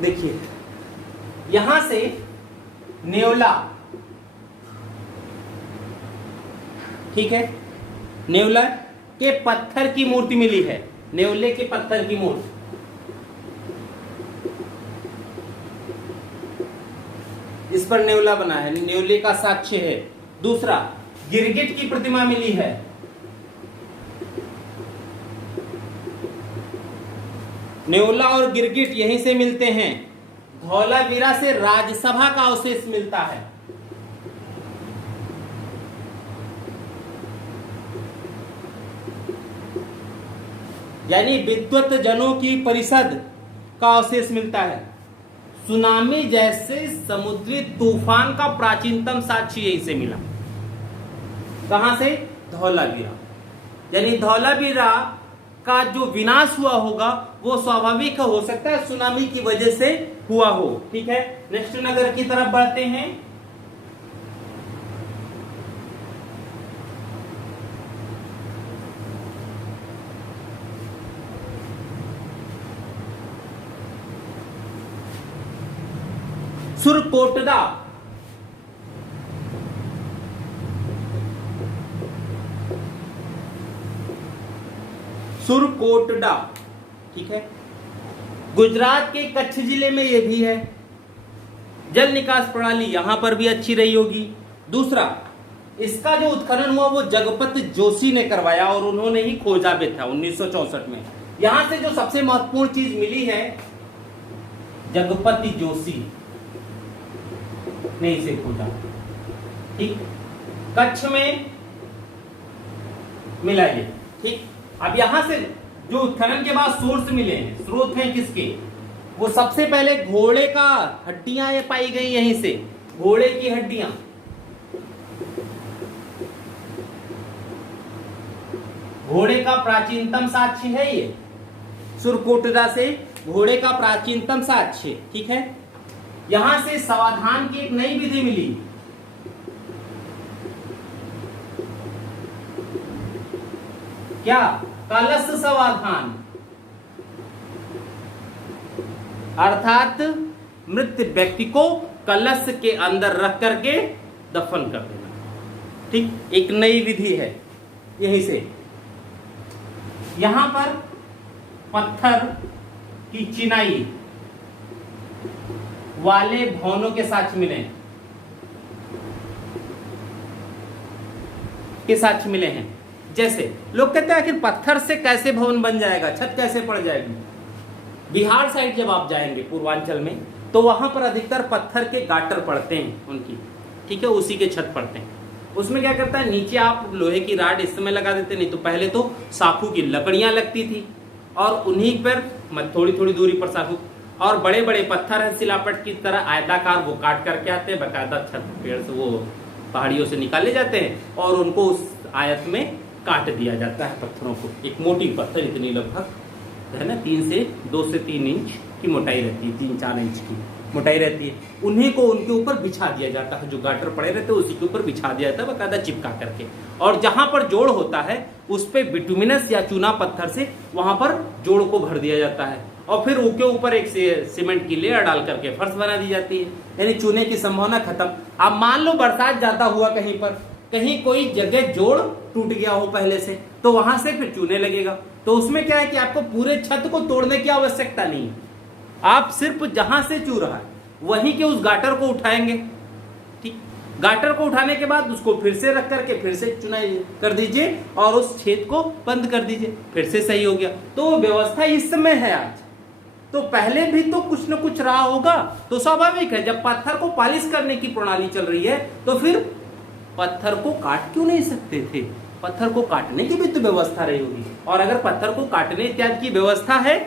देखिए, यहां से नेवला, ठीक है, नेवला के पत्थर की मूर्ति मिली है, नेवले के पत्थर की मूर्ति। इस पर नेवला बना है, नेवले का साक्ष्य है। दूसरा, गिरगिट की प्रतिमा मिली है। नेवला और गिरगिट यहीं से मिलते हैं। धौलावीरा से राजसभा का अवशेष मिलता है। यानी विद्वत जनों की परिषद का अवशेष मिलता है। सुनामी जैसे समुद्री तूफान का प्राचीनतम साक्ष्य यहीं से मिला। कहां से? धौलावीरा। यानी धौलावीरा का जो विनाश हुआ होगा वो स्वाभाविक हो सकता है सुनामी की वजह से हुआ हो। ठीक है, नेक्स्ट नगर की तरफ बढ़ते हैं। सुरकोटड़ा, सुरकोटड़ा, ठीक है, गुजरात के कच्छ जिले में यह भी है। जल निकास प्रणाली यहां पर भी अच्छी रही होगी। दूसरा, इसका जो उत्खनन हुआ वो जगपत जोशी ने करवाया और उन्होंने ही खोजा भी था 1964 में। यहां से जो सबसे महत्वपूर्ण चीज मिली है, जगपति जोशी ने इसे खोजा। ठीक, कच्छ में मिला ये। ठीक, अब यहां से जो उत्खनन के बाद सोर्स मिले हैं, स्रोत हैं किसके? वो सबसे पहले घोड़े का हड्डियां ये पाई गई यहीं से, घोड़े की हड्डियां। घोड़े का प्राचीनतम साक्ष्य है ये, सुरकोटड़ा से घोड़े का प्राचीनतम साक्ष्य। ठीक है, यहां से समाधान की एक नई विधि मिली। क्या? कलश समाधान, अर्थात मृत व्यक्ति को कलश के अंदर रख करके दफन कर देना। ठीक, एक नई विधि है यहीं से। यहां पर पत्थर की चिनाई वाले भवनों के साथ मिले हैं। जैसे लोग कहते हैं आखिर पत्थर से कैसे भवन बन जाएगा, छत कैसे पड़ जाएगी। बिहार साइड जब आप जाएंगे पूर्वांचल में, तो वहां पर अधिकतर पत्थर के गाटर पड़ते हैं उनकी, ठीक है, उसी के छत पड़ते हैं। उसमें क्या करता है, नीचे आप लोहे की राड इस समय लगा देते, नहीं तो पहले तो साखू की लकड़ियां लगती थी और उन्हीं पर थोड़ी थोड़ी दूरी पर साखू, और बड़े बड़े पत्थर है सिलापट की तरह आयताकार, वो काट करके आते हैं, बकायदा छत पेड़ से वो पहाड़ियों से निकाले जाते हैं और उनको उस आयत में काट दिया जाता है पत्थरों को। एक मोटी पत्थर इतनी लगभग है ना, 2 से 3 इंच की मोटाई रहती है, 3-4 इंच की मोटाई रहती है। उन्हीं को उनके ऊपर बिछा दिया जाता है, जो गाटर पड़े रहते हैं उसी के ऊपर बिछा दिया जाता है बकायदा चिपका करके। और जहां पर जोड़ होता है उस पे बिटुमिनस या चूना पत्थर से वहां पर जोड़ को भर दिया जाता है और फिर उसके ऊपर एक सीमेंट की लेयर डाल करके फर्श बना दी जाती है, यानी चूने की संभावना खत्म। अब मान लो बरसात ज्यादा हुआ कहीं पर, कहीं कोई जगह जोड़ टूट गया हो पहले से, तो वहां से फिर चूने लगेगा। तो उसमें क्या है कि आपको पूरे छत को तोड़ने की आवश्यकता नहीं है, आप सिर्फ जहां से चू रहा है वहीं के उस गाटर को उठाएंगे, ठीक। गाटर को उठाने के बाद उसको फिर से रख करके फिर से चुनाई कर दीजिए और उस छेद को बंद कर दीजिए, फिर से सही हो गया। तो व्यवस्था इस समय है आज, तो पहले भी तो कुछ न कुछ रहा होगा। तो स्वाभाविक है, जब पत्थर को पॉलिश करने की प्रणाली चल रही है तो फिर पत्थर को काट क्यों नहीं सकते थे, पत्थर को काटने की भी तो व्यवस्था रही होगी। और अगर पत्थर को काटने इत्यादि की व्यवस्था है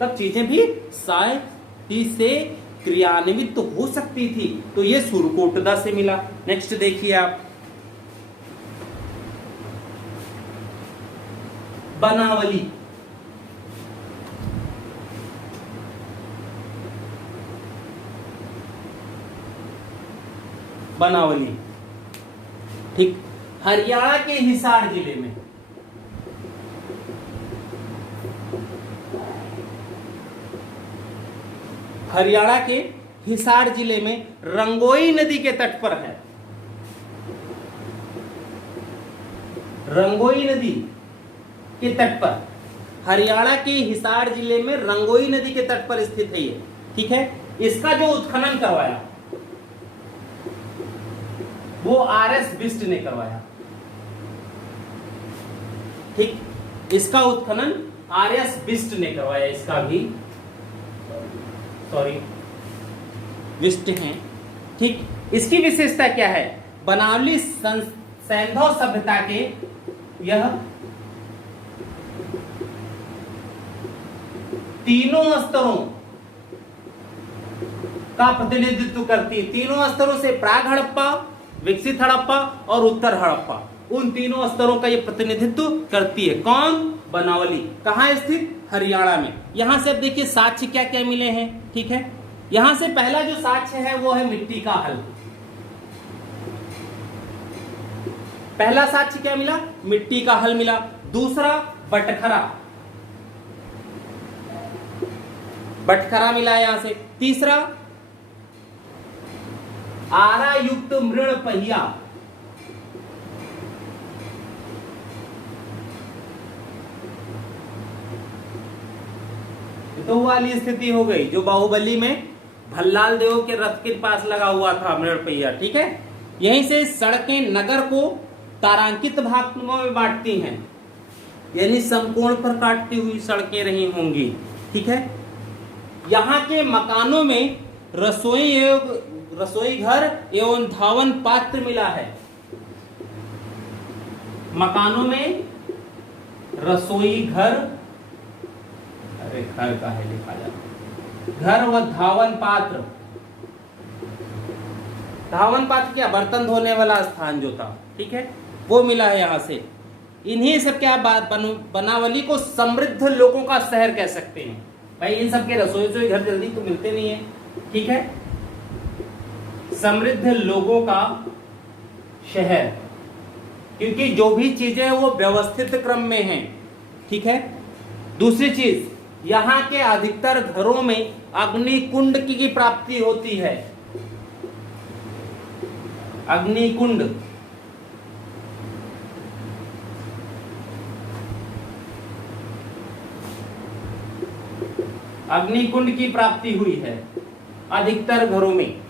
तब चीजें भी शायद ही से क्रियान्वित तो हो सकती थी। तो ये सुरकोटदा से मिला। नेक्स्ट देखिए आप, बनावली। बनावली, ठीक, हरियाणा के हिसार जिले में, हरियाणा के हिसार जिले में रंगोई नदी के तट पर है। रंगोई नदी के तट पर, हरियाणा के हिसार जिले में रंगोई नदी के तट पर स्थित है ये, ठीक है। इसका जो उत्खनन करवाया वो आर.एस. बिष्ट ने करवाया, ठीक। इसका उत्खनन आर.एस. बिष्ट ने करवाया, इसका भी सॉरी बिष्ट हैं, ठीक। इसकी विशेषता क्या है, बनावली सैंधव सभ्यता के यह तीनों स्तरों का प्रतिनिधित्व करती है। तीनों स्तरों से प्राग हड़प्पा, विकसित हड़प्पा और उत्तर हड़प्पा, उन तीनों स्तरों का ये प्रतिनिधित्व करती है। कौन, बनावली। कहां स्थित, हरियाणा में। यहां से अब देखिए साक्ष्य क्या क्या मिले हैं, ठीक है। यहां से पहला जो साक्ष्य है वो है मिट्टी का हल। पहला साक्ष्य क्या मिला, मिट्टी का हल मिला। दूसरा बटखरा, बटखरा मिला यहां से। तीसरा आरा युक्त मृण पहिया, तो वाली स्थिति हो गई जो बाहुबली में भल्लाल देव के रथ के पास लगा हुआ था मृण पहिया, ठीक है। यहीं से सड़कें नगर को तारांकित भागों में बांटती हैं, यानी समकोण पर काटती हुई सड़कें रही होंगी, ठीक है। यहाँ के मकानों में रसोई घर एवं धावन पात्र मिला है। मकानों में रसोई घर, अरे घर का है लिखा जाता, घर व धावन पात्र। धावन पात्र क्या, बर्तन धोने वाला स्थान जो था, ठीक है, वो मिला है यहां से। इन्हीं सब क्या बनावली को समृद्ध लोगों का शहर कह सकते हैं। भाई इन सब के रसोई घर जल्दी तो मिलते नहीं है, ठीक है। समृद्ध लोगों का शहर, क्योंकि जो भी चीजें वो व्यवस्थित क्रम में हैं, ठीक है। दूसरी चीज, यहाँ के अधिकतर घरों में अग्निकुंड की प्राप्ति होती है। अग्निकुंड, अग्निकुंड की प्राप्ति हुई है अधिकतर घरों में,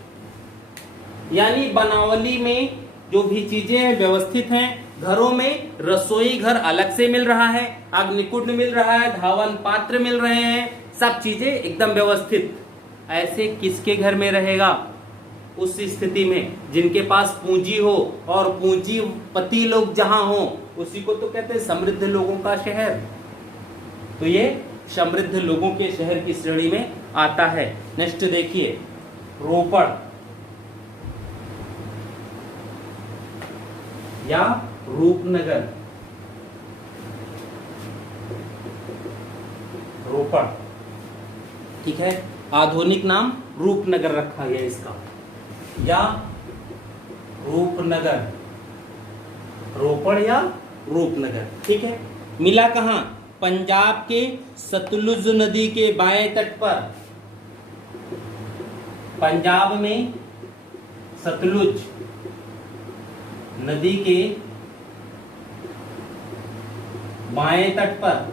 यानी बनावली में जो भी चीजें हैं व्यवस्थित हैं। घरों में रसोई घर अलग से मिल रहा है, अग्निकुंड मिल रहा है, धावन पात्र मिल रहे हैं, सब चीजें एकदम व्यवस्थित। ऐसे किसके घर में रहेगा? उस स्थिति में जिनके पास पूंजी हो और पूंजीपति लोग जहां हो, उसी को तो कहते हैं समृद्ध लोगों का शहर। तो ये समृद्ध लोगों के शहर की श्रेणी में आता है। नेक्स्ट देखिए, रोपड़ या रूपनगर। रोपड़, ठीक है, आधुनिक नाम रूपनगर रखा गया इसका, या रूपनगर, रोपड़ या रूपनगर, ठीक है। मिला कहां? पंजाब के सतलुज नदी के बाएं तट पर। पंजाब में सतलुज नदी के बाएं तट पर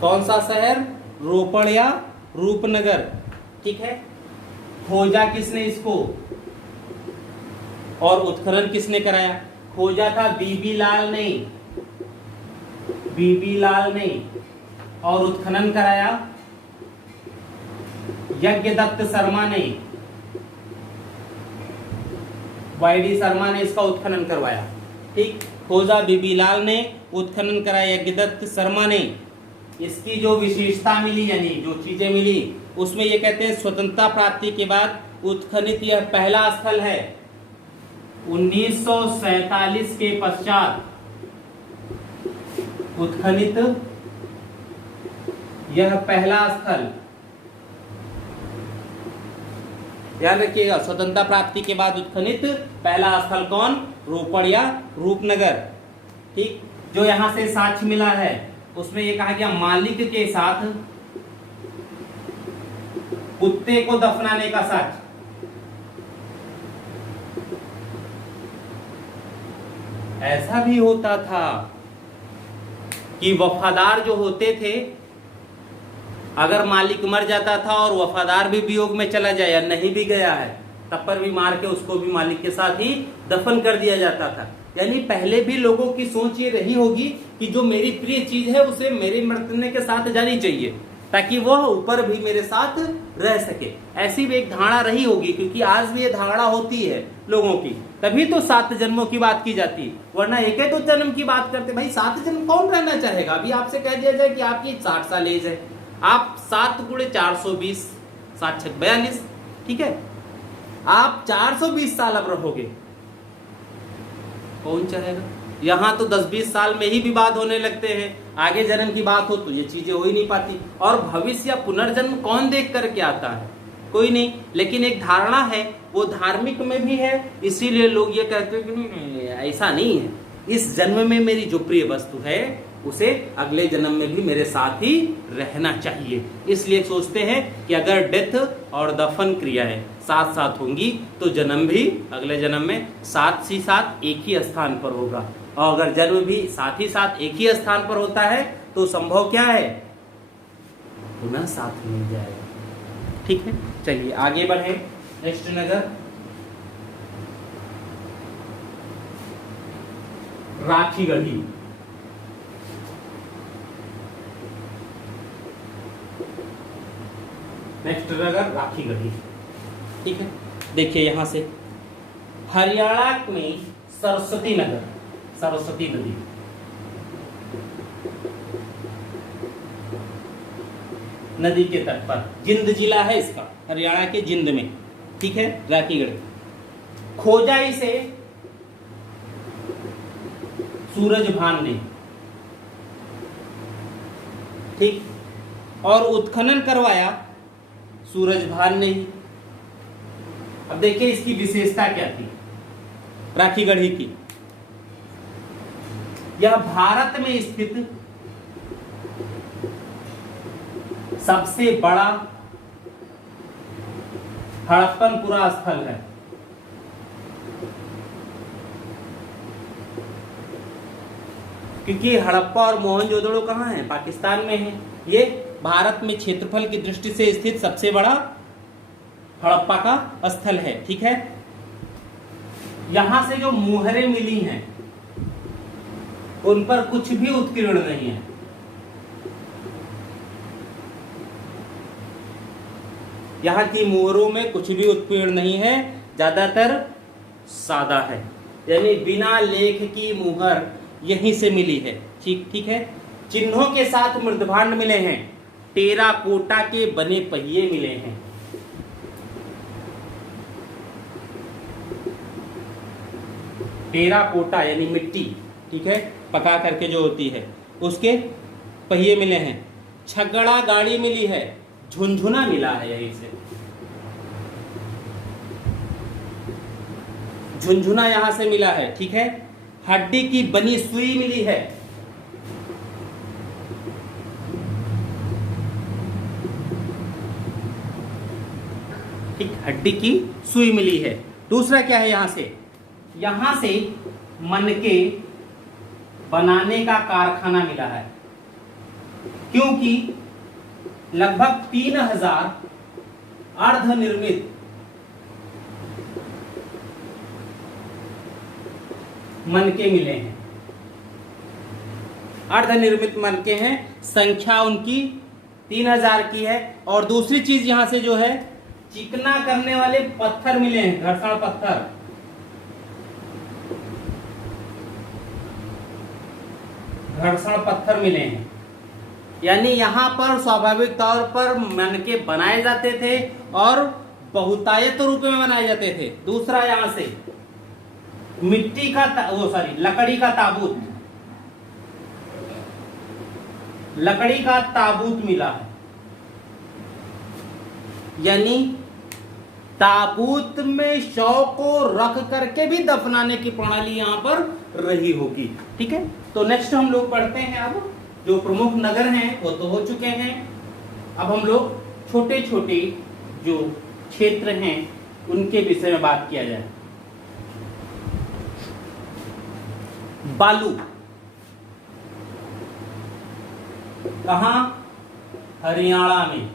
कौन सा शहर? रोपड़ या रूपनगर, ठीक है। खोजा किसने इसको और उत्खनन किसने कराया? खोजा था बीबी लाल ने, बीबी लाल ने, और उत्खनन कराया यज्ञदत्त शर्मा ने, वाईडी शर्मा ने इसका उत्खनन करवाया, ठीक। खोजा बीबी लाल ने, उत्खनन कराया यज्ञदत्त शर्मा ने। इसकी जो विशेषता मिली, यानी जो चीजें मिली, उसमें ये कहते हैं स्वतंत्रता प्राप्ति के बाद उत्खनित यह पहला स्थल है। 1947 के पश्चात उत्खनित यह पहला स्थल। ध्यान रखिएगा, स्वतंत्रता प्राप्ति के बाद उत्खनित पहला स्थल कौन? रोपड़ या रूपनगर, ठीक। जो यहां से साक्ष्य मिला है उसमें ये कहा गया मालिक के साथ कुत्ते को दफनाने का साक्ष्य। ऐसा भी होता था कि वफादार जो होते थे, अगर मालिक मर जाता था और वफादार भी वियोग में चला जाए या नहीं भी गया है, तब पर भी मार के उसको भी मालिक के साथ ही दफन कर दिया जाता था। यानी पहले भी लोगों की सोच ये रही होगी कि जो मेरी प्रिय चीज है उसे मेरे मरने के साथ जानी चाहिए, ताकि वह ऊपर भी मेरे साथ रह सके। ऐसी भी एक धारणा रही होगी, क्योंकि आज भी ये धारणा होती है लोगों की, तभी तो 7 जन्मों की बात की जाती है, वरना एक ही 2 जन्म की बात करते। भाई 7 जन्म कौन रहना चाहेगा? अभी आपसे कह दिया जाए कि आपकी 60 साल एज है, आप 7 × 420, 7 × 42, ठीक है, आप 420 साल अब रहोगे, कौन चाहेगा? यहाँ तो 10-20 साल में ही विवाद होने लगते हैं, आगे जन्म की बात हो तो ये चीजें हो ही नहीं पाती। और भविष्य या पुनर्जन्म कौन देख करके आता है? कोई नहीं। लेकिन एक धारणा है, वो धार्मिक में भी है, इसीलिए लोग ये कहते हैं कि नहीं, ऐसा नहीं है, इस जन्म में मेरी जो प्रिय वस्तु है उसे अगले जन्म में भी मेरे साथ ही रहना चाहिए। इसलिए सोचते हैं कि अगर डेथ और दफन क्रियाएं साथ साथ होंगी तो जन्म भी अगले जन्म में साथ ही साथ एक ही स्थान पर होगा, और अगर जन्म भी साथ ही साथ एक ही स्थान पर होता है तो संभव क्या है? पुनः साथ मिल जाएगा, ठीक है। चलिए आगे बढ़े। नेक्स्ट नगर राखीगढ़ी। नेक्स्ट नगर राखीगढ़ी, ठीक है। देखिए यहां से हरियाणा में सरस्वती नगर, सरस्वती नदी, नदी के तट पर, जिंद जिला है इसका, हरियाणा के जिंद में, ठीक है, राखीगढ़। खोजा इसे सूरजभान ने, ठीक, और उत्खनन करवाया सूरजभान ने ही। अब देखिए इसकी विशेषता क्या थी राखीगढ़ी की। यह भारत में स्थित सबसे बड़ा हड़प्पनपुरा स्थल है। क्योंकि हड़प्पा और मोहनजोदड़ो कहाँ है? पाकिस्तान में है। ये भारत में क्षेत्रफल की दृष्टि से स्थित सबसे बड़ा हड़प्पा का स्थल है। ठीक है, यहां से जो मुहरें मिली हैं उन पर कुछ भी उत्कीर्ण नहीं है। यहां की मुहरों में कुछ भी उत्कीर्ण नहीं है, ज्यादातर सादा है, यानी बिना लेख की मुहर यहीं से मिली है। ठीक है। चिन्हों के साथ मृदभांड मिले हैं, टेराकोटा के बने पहिए मिले हैं। टेराकोटा यानी मिट्टी, ठीक है, पका करके जो होती है, उसके पहिए मिले हैं। छगड़ा गाड़ी मिली है, झुनझुना मिला है, यहीं से झुनझुना यहां से मिला है। ठीक है, हड्डी की बनी सुई मिली है। ठीक, हड्डी की सुई मिली है। दूसरा क्या है? यहां से मनके बनाने का कारखाना मिला है, क्योंकि लगभग 3000 अर्धनिर्मित मनके मिले हैं। अर्धनिर्मित मनके हैं, संख्या उनकी 3000 की है। और दूसरी चीज यहां से जो है, चिकना करने वाले पत्थर मिले हैं, घर्षण पत्थर। घर्षण पत्थर मिले हैं, यानी यहां पर स्वाभाविक तौर पर मनके बनाए जाते थे और बहुतायत रूप में बनाए जाते थे। दूसरा, यहां से मिट्टी का लकड़ी का ताबूत, लकड़ी का ताबूत मिला है, यानी ताबूत में शव को रख करके भी दफनाने की प्रणाली यहां पर रही होगी। ठीक है, तो नेक्स्ट हम लोग पढ़ते हैं। अब जो प्रमुख नगर हैं वो तो हो चुके हैं, अब हम लोग छोटे छोटे जो क्षेत्र हैं उनके विषय में बात किया जाए। बालू कहां? हरियाणा में।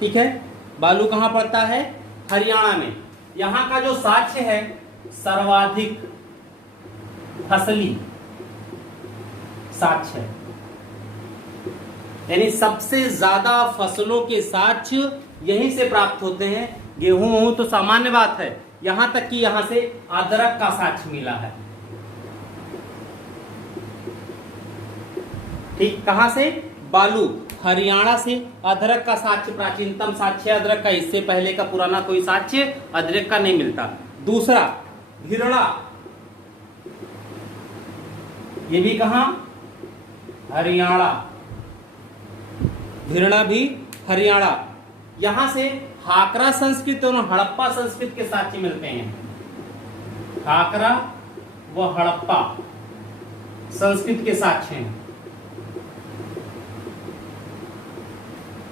ठीक है, बालू कहां पड़ता है? हरियाणा में। यहां का जो साक्ष्य है, सर्वाधिक फसली साक्ष्य है, यानी सबसे ज्यादा फसलों के साक्ष्य यहीं से प्राप्त होते हैं। गेहूं तो सामान्य बात है, यहां तक कि यहां से अदरक का साक्ष्य मिला है। ठीक, कहां से? बालू, हरियाणा से। अदरक का साक्ष्य, प्राचीनतम साक्ष्य अदरक का, इससे पहले का पुराना कोई साक्ष्य अदरक का नहीं मिलता। दूसरा, भिरड़ा, ये भी कहां? हरियाणा। भिरड़ा भी हरियाणा। यहां से हाकरा संस्कृत और हड़प्पा संस्कृत के साक्ष्य मिलते हैं। हाकरा व हड़प्पा संस्कृत के साक्ष्य हैं।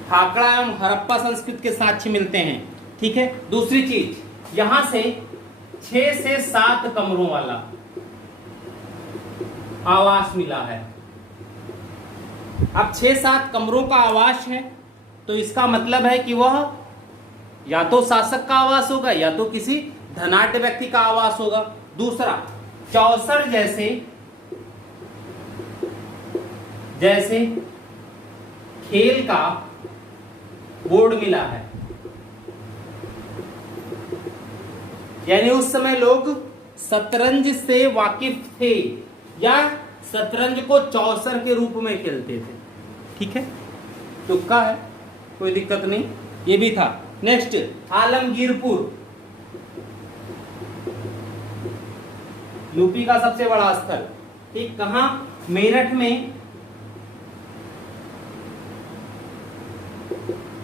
हाकड़ा एवं हड़प्पा संस्कृत के साक्ष्य मिलते हैं। ठीक है, दूसरी चीज, यहां से 6 से 7 कमरों वाला आवास मिला है। अब 6-7 कमरों का आवास है, तो इसका मतलब है कि वह या तो शासक का आवास होगा या तो किसी धनाढ्य व्यक्ति का आवास होगा। दूसरा, चौसर जैसे खेल का बोर्ड मिला है, यानी उस समय लोग शतरंज से वाकिफ थे या शतरंज को चौसर के रूप में खेलते थे। ठीक है, तुक्का है, कोई दिक्कत नहीं, ये भी था। नेक्स्ट, आलमगीरपुर, यूपी का सबसे बड़ा स्थल। ठीक, कहां? मेरठ में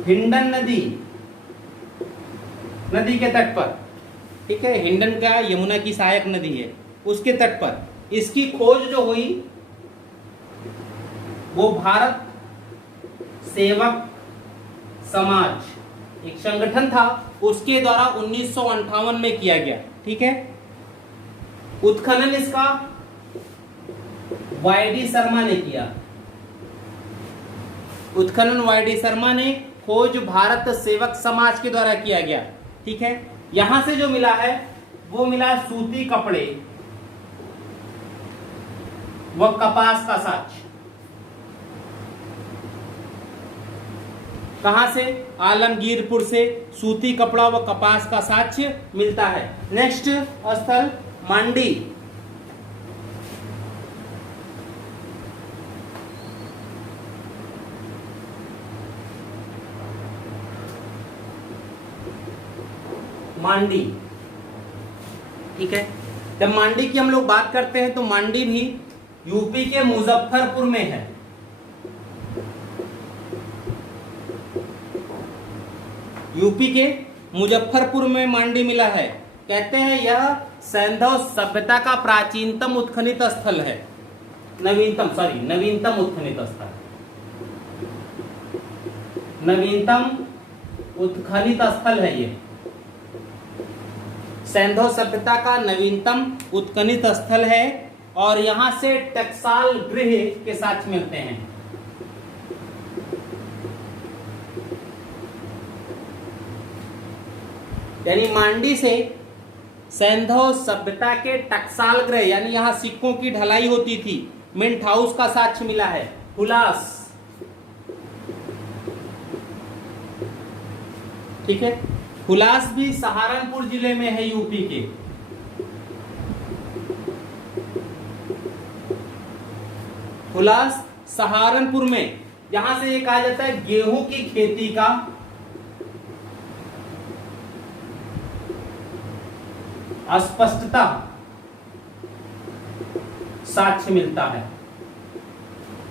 हिंडन नदी के तट पर। ठीक है, हिंडन का यमुना की सहायक नदी है, उसके तट पर इसकी खोज जो हुई वो भारत सेवक समाज एक संगठन था, उसके द्वारा 1958 में किया गया। ठीक है, उत्खनन इसका वाई.डी. शर्मा ने किया। उत्खनन वाई.डी. शर्मा ने, खोज भारत सेवक समाज के द्वारा किया गया। ठीक है, यहां से जो मिला है वो मिला सूती कपड़े व कपास का साक्ष्य। कहां से? आलमगीरपुर से सूती कपड़ा व कपास का साक्ष्य मिलता है। नेक्स्ट स्थल मांडी। मांडी, ठीक है। जब मांडी की हम लोग बात करते हैं तो मांडी भी यूपी के मुजफ्फरपुर में है। यूपी के मुजफ्फरपुर में मांडी मिला है। कहते हैं यह सैंधव सभ्यता का प्राचीनतम उत्खनित स्थल है। नवीनतम उत्खनित स्थल, नवीनतम उत्खनित स्थल है ये। सैंधव सभ्यता का नवीनतम उत्खनित स्थल है और यहां से टकसाल गृह के साक्ष्य मिलते हैं। यानी मांडी से सैंधव सभ्यता के टकसाल गृह, यानी यहां सिक्कों की ढलाई होती थी, मिंट हाउस का साक्ष्य मिला है। हुलास, ठीक है। हुलास भी सहारनपुर जिले में है, यूपी के। हुलास सहारनपुर में, यहां से ये कहा जाता है गेहूं की खेती का अस्पष्टता साक्ष्य मिलता है।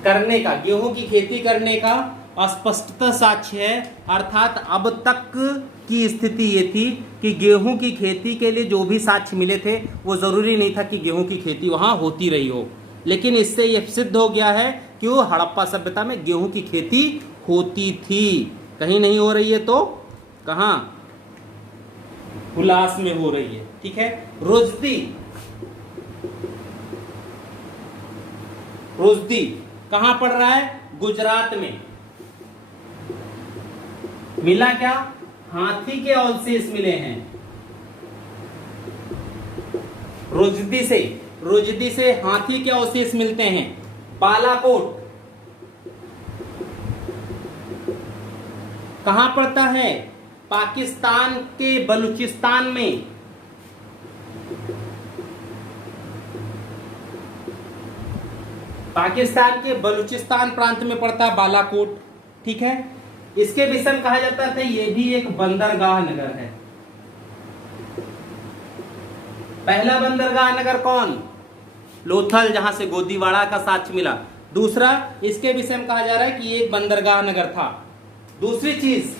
करने का, गेहूं की खेती करने का अस्पष्टता साक्ष्य है। अर्थात अब तक की स्थिति ये थी कि गेहूं की खेती के लिए जो भी साक्ष्य मिले थे वो जरूरी नहीं था कि गेहूं की खेती वहां होती रही हो, लेकिन इससे यह सिद्ध हो गया है कि वो हड़प्पा सभ्यता में गेहूं की खेती होती थी। कहीं नहीं हो रही है तो कहां? हुलास में हो रही है। ठीक है। रोजदी, रोजदी कहां पड़ रहा है? गुजरात में। मिला क्या? हाथी के अवशेष मिले हैं रोजदी से हाथी के अवशेष मिलते हैं। बालाकोट कहां पड़ता है? पाकिस्तान के बलूचिस्तान में। पाकिस्तान के बलूचिस्तान प्रांत में पड़ता है बालाकोट। ठीक है। इसके विषय में कहा जाता था ये भी एक बंदरगाह नगर है। पहला बंदरगाह नगर कौन? लोथल, जहां से गोदीवाड़ा का साक्ष्य मिला। दूसरा, इसके विषय में कहा जा रहा है कि ये एक बंदरगाह नगर था। दूसरी चीज,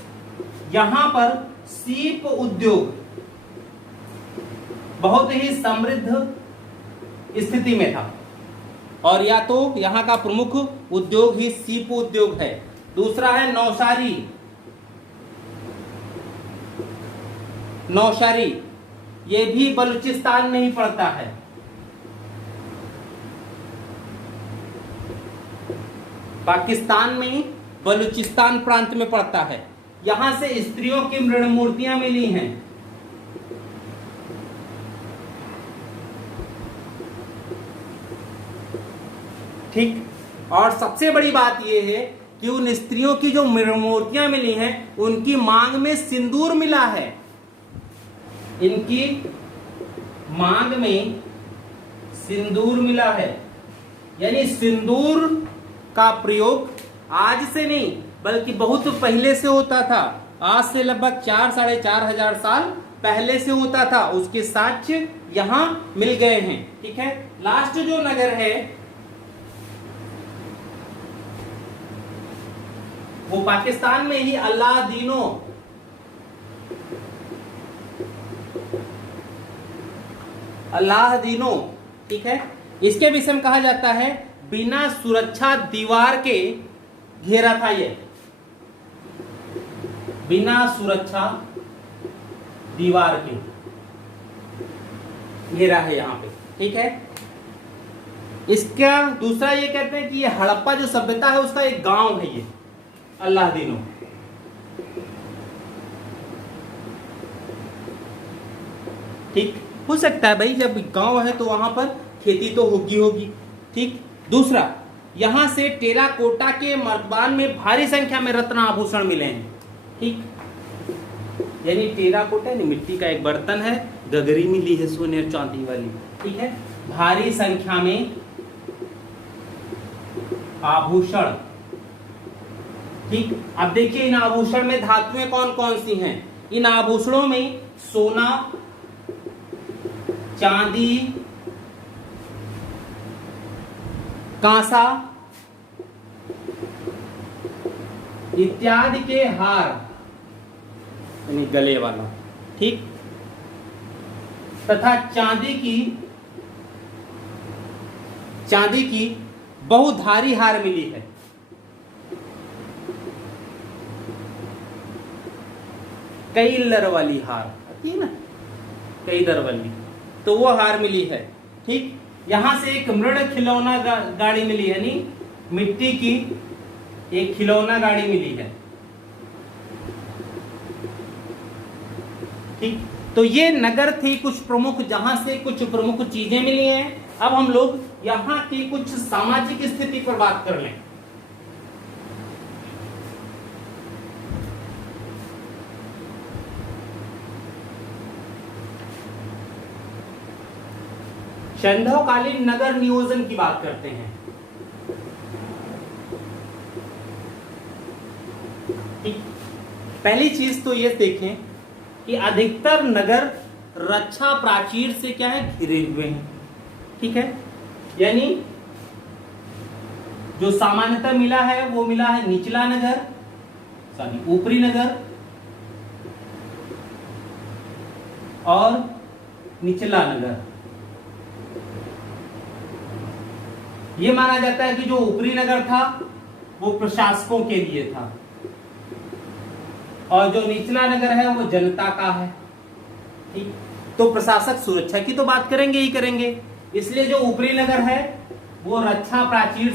यहां पर सीप उद्योग बहुत ही समृद्ध स्थिति में था और या तो यहां का प्रमुख उद्योग ही सीप उद्योग है। दूसरा है नौशारी। नौशारी ये भी बलूचिस्तान में ही पड़ता है। पाकिस्तान में बलूचिस्तान प्रांत में पड़ता है। यहां से स्त्रियों की मृण मूर्तियां मिली हैं। ठीक। और सबसे बड़ी बात यह है कि उन स्त्रियों की जो मृण मूर्तियां मिली हैं उनकी मांग में सिंदूर मिला है। इनकी मांग में सिंदूर मिला है। यानी सिंदूर का प्रयोग आज से नहीं बल्कि बहुत पहले से होता था। आज से लगभग 4-4,500 साल पहले से होता था। उसके साक्ष्य यहां मिल गए हैं। ठीक है। लास्ट जो नगर है वो पाकिस्तान में ही अल्लादीनो। अल्लादीनो, ठीक है। इसके विषय में कहा जाता है बिना सुरक्षा दीवार के घेरा था। ये बिना सुरक्षा दीवार के घेरा है यहां पे। ठीक है। इसका दूसरा ये कहते हैं कि ये हड़प्पा जो सभ्यता है उसका एक गांव है ये अल्लाह दिनो। ठीक, हो सकता है भाई जब गांव है तो वहां पर खेती तो होगी। ठीक, दूसरा यहां से टेराकोटा के मर्दान में भारी संख्या में रत्न आभूषण मिले हैं। ठीक, यानी टेराकोटा यानी मिट्टी का एक बर्तन है, गगरी मिली है सोने और चांदी वाली। ठीक है, भारी संख्या में आभूषण। ठीक, अब देखिए इन आभूषण में धातुएं कौन कौन सी हैं। इन आभूषणों में सोना, चांदी, कांसा इत्यादि के हार यानी गले वाला। ठीक, तथा चांदी की बहुधारी हार मिली है। कई लर वाली हार आती है ना, कई दर वाली, तो वो हार मिली है। ठीक, यहां से एक मृण खिलौना गाड़ी मिली है, यानी मिट्टी की एक खिलौना गाड़ी मिली है। ठीक, तो ये नगर थी कुछ प्रमुख, जहां से कुछ प्रमुख चीजें मिली हैं। अब हम लोग यहां की कुछ सामाजिक स्थिति पर बात कर लें। सैंधवकालीन नगर नियोजन की बात करते हैं। पहली चीज तो ये देखें कि अधिकतर नगर रक्षा प्राचीर से क्या है, घिरे हुए हैं। ठीक है, यानी जो सामान्यतः मिला है वो मिला है निचला नगर, सॉरी ऊपरी नगर और निचला नगर। ये माना जाता है कि जो ऊपरी नगर था वो प्रशासकों के लिए था और जो निचला नगर है वो जनता का है। ठीक, तो प्रशासक सुरक्षा की तो बात करेंगे ही करेंगे, इसलिए जो ऊपरी नगर है वो रक्षा प्राचीर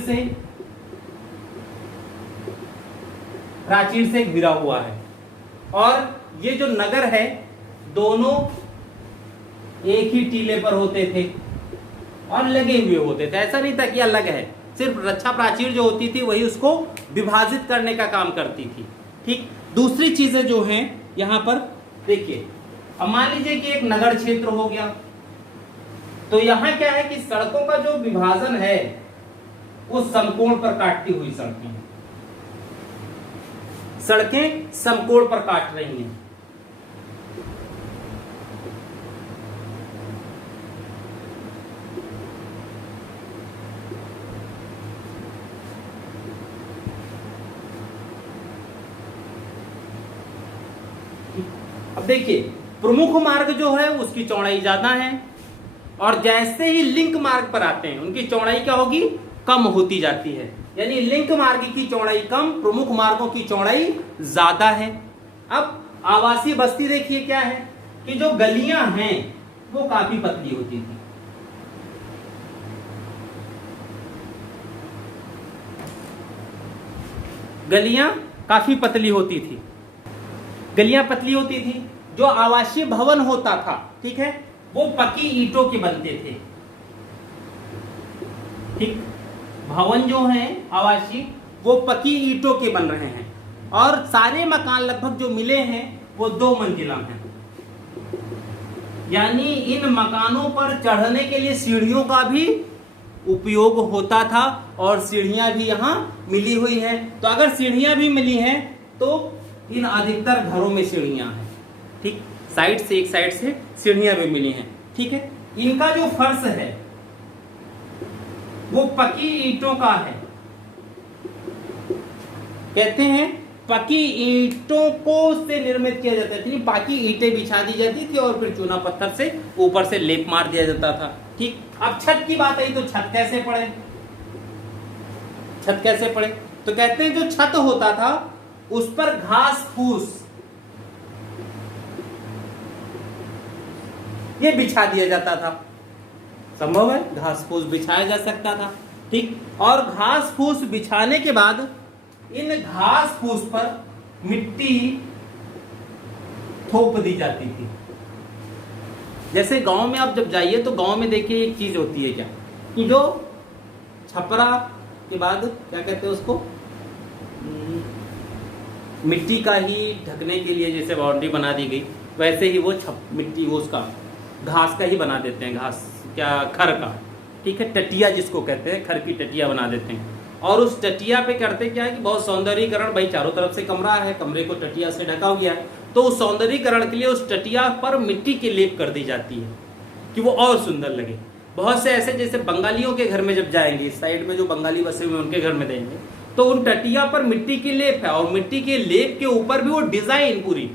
से घिरा हुआ है। और ये जो नगर है दोनों एक ही टीले पर होते थे और लगे हुए होते थे, ऐसा नहीं था कि अलग है। सिर्फ रक्षा प्राचीर जो होती थी वही उसको विभाजित करने का काम करती थी। ठीक, दूसरी चीजें जो हैं यहां पर देखिए, अब मान लीजिए कि एक नगर क्षेत्र हो गया, तो यहां क्या है कि सड़कों का जो विभाजन है वो समकोण पर काटती हुई सड़कें समकोण पर काट रही हैं। अब देखिए प्रमुख मार्ग जो है उसकी चौड़ाई ज्यादा है और जैसे ही लिंक मार्ग पर आते हैं उनकी चौड़ाई क्या होगी, कम होती जाती है। यानी लिंक मार्ग की चौड़ाई कम, प्रमुख मार्गों की चौड़ाई ज्यादा है। अब आवासीय बस्ती देखिए क्या है कि जो गलियां हैं वो काफी पतली होती थी। गलियां काफी पतली होती थी, जो आवासीय भवन होता था, ठीक है, वो पक्की ईंटों के बनते थे। ठीक, भवन जो है आवासीय वो पक्की ईंटों के बन रहे हैं और सारे मकान लगभग जो मिले हैं वो 2 मंजिला हैं। यानी इन मकानों पर चढ़ने के लिए सीढ़ियों का भी उपयोग होता था और सीढ़ियां भी यहां मिली हुई है। तो अगर सीढ़ियां भी मिली हैं तो इन अधिकतर घरों में सीढ़ियां हैं। ठीक, साइड से एक साइड से सीढ़ियां भी मिली हैं। ठीक है, इनका जो फर्श है वो पक्की ईंटों का है। कहते हैं पक्की ईंटों को से निर्मित किया जाता था, बाकी ईंटें बिछा दी जाती थी और फिर चूना पत्थर से ऊपर से लेप मार दिया जाता था। ठीक, अब छत की बात आई तो छत कैसे पड़े, तो कहते हैं जो छत होता था उस पर घास फूस ये बिछा दिया जाता था। संभव है, घास फूस बिछाया जा सकता था। ठीक, और घास फूस बिछाने के बाद इन घास फूस पर मिट्टी थोप दी जाती थी। जैसे गांव में आप जब जाइए तो गांव में देखिए एक चीज होती है क्या, कि जो छपरा के बाद क्या कहते हैं उसको, मिट्टी का ही ढकने के लिए जैसे बाउंड्री बना दी गई, वैसे ही वो मिट्टी वो उसका घास का ही बना देते हैं, घास क्या खर का, ठीक है, टटिया जिसको कहते हैं, खर की टटिया बना देते हैं। और उस टटिया पे करते क्या है कि बहुत सौंदर्यीकरण, भाई चारों तरफ से कमरा है, कमरे को टटिया से ढका गया है, तो उस सौंदर्यीकरण के लिए उस टटिया पर मिट्टी की लेप कर दी जाती है कि वो और सुंदर लगे। बहुत से ऐसे जैसे बंगालियों के घर में जब जाएंगे, इस साइड में जो बंगाली बसे हुए उनके घर में देंगे, तो उन टटिया पर मिट्टी की लेप है और मिट्टी के लेप के ऊपर भी वो डिजाइन पूरी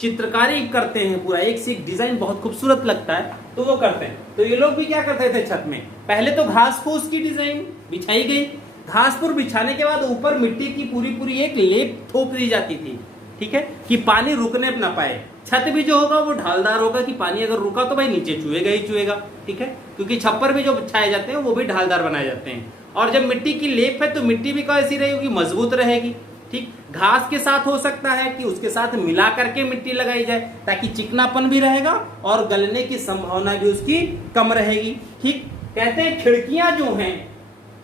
चित्रकारी करते हैं, पूरा एक से एक डिजाइन बहुत खूबसूरत लगता है, तो वो करते हैं। तो ये लोग भी क्या करते थे छत में, पहले तो घास फूस की डिजाइन बिछाई गई, घास फूस बिछाने के बाद ऊपर मिट्टी की पूरी एक लेप थोप दी जाती थी, ठीक है, कि पानी रुकने ना पाए। छत भी जो होगा वो ढालदार होगा कि पानी अगर रुका तो भाई नीचे चुएगा ही चुएगा, ठीक है, क्योंकि छप्पर भी जो बिछाए जाते हैं वो भी ढालदार बनाए जाते हैं। और जब मिट्टी की लेप है तो मिट्टी भी कैसी रहेगी, मजबूत रहेगी। ठीक, घास के साथ हो सकता है कि उसके साथ मिला करके मिट्टी लगाई जाए ताकि चिकनापन भी रहेगा और गलने की संभावना भी उसकी कम रहेगी। ठीक, कहते हैं खिड़कियां जो हैं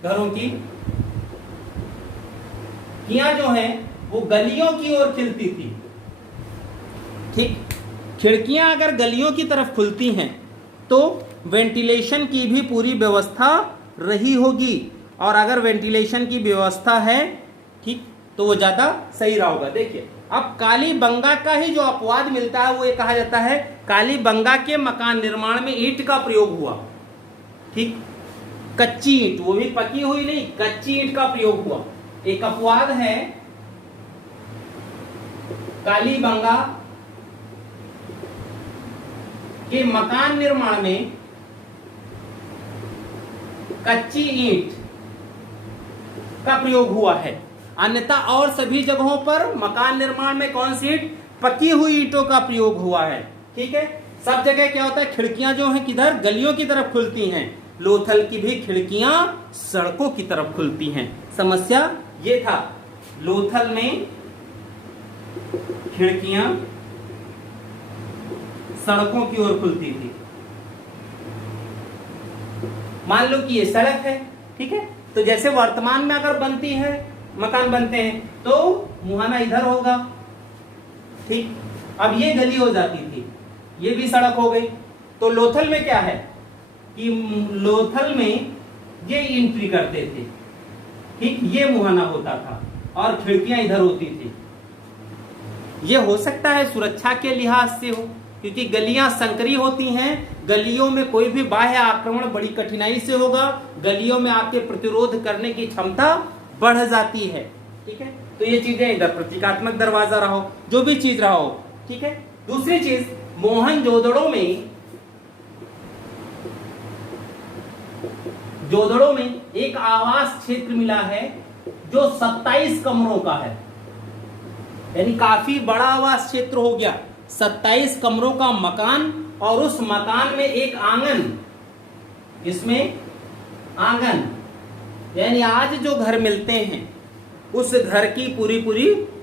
घरों की, खिड़कियां जो हैं वो गलियों की ओर खिलती थी। ठीक, खिड़कियां अगर गलियों की तरफ खुलती हैं तो वेंटिलेशन की भी पूरी व्यवस्था रही होगी, और अगर वेंटिलेशन की व्यवस्था है ठीक तो वो ज्यादा सही रहा होगा। देखिए, अब कालीबंगा का ही जो अपवाद मिलता है वो ये कहा जाता है कालीबंगा के मकान निर्माण में ईंट का प्रयोग हुआ। ठीक, कच्ची ईंट, वो भी पकी हुई नहीं, कच्ची ईंट का प्रयोग हुआ। एक अपवाद है कालीबंगा के मकान निर्माण में कच्ची ईंट का प्रयोग हुआ है, अन्यथा और सभी जगहों पर मकान निर्माण में कौन सी ईंट, पकी हुई ईंटों का प्रयोग हुआ है। ठीक है, सब जगह क्या होता है, खिड़कियां जो हैं किधर, गलियों की तरफ खुलती हैं। लोथल की भी खिड़कियां सड़कों की तरफ खुलती हैं। समस्या ये था, लोथल में खिड़कियां सड़कों की ओर खुलती थी। मान लो कि ये सड़क है, ठीक है, तो जैसे वर्तमान में अगर बनती है, मकान बनते हैं तो मुहाना इधर होगा। ठीक, अब ये गली हो जाती थी, ये भी सड़क हो गई। तो लोथल में क्या है कि लोथल में ये एंट्री करते थे, ठीक, ये मुहाना होता था और खिड़कियां इधर होती थी। ये हो सकता है सुरक्षा के लिहाज से हो, क्योंकि गलियां संकरी होती हैं, गलियों में कोई भी बाह्य आक्रमण बड़ी कठिनाई से होगा, गलियों में आपके प्रतिरोध करने की क्षमता बढ़ जाती है। ठीक है, तो ये चीजें इधर प्रतीकात्मक दरवाजा रहा हो, जो भी चीज रहा हो। ठीक है, दूसरी चीज, मोहनजोदड़ो में एक आवास क्षेत्र मिला है जो 27 कमरों का है, यानी काफी बड़ा आवास क्षेत्र हो गया। 27 कमरों का मकान, और उस मकान में एक आंगन, इसमें आंगन, यानी आज जो घर मिलते हैं उस घर की पूरी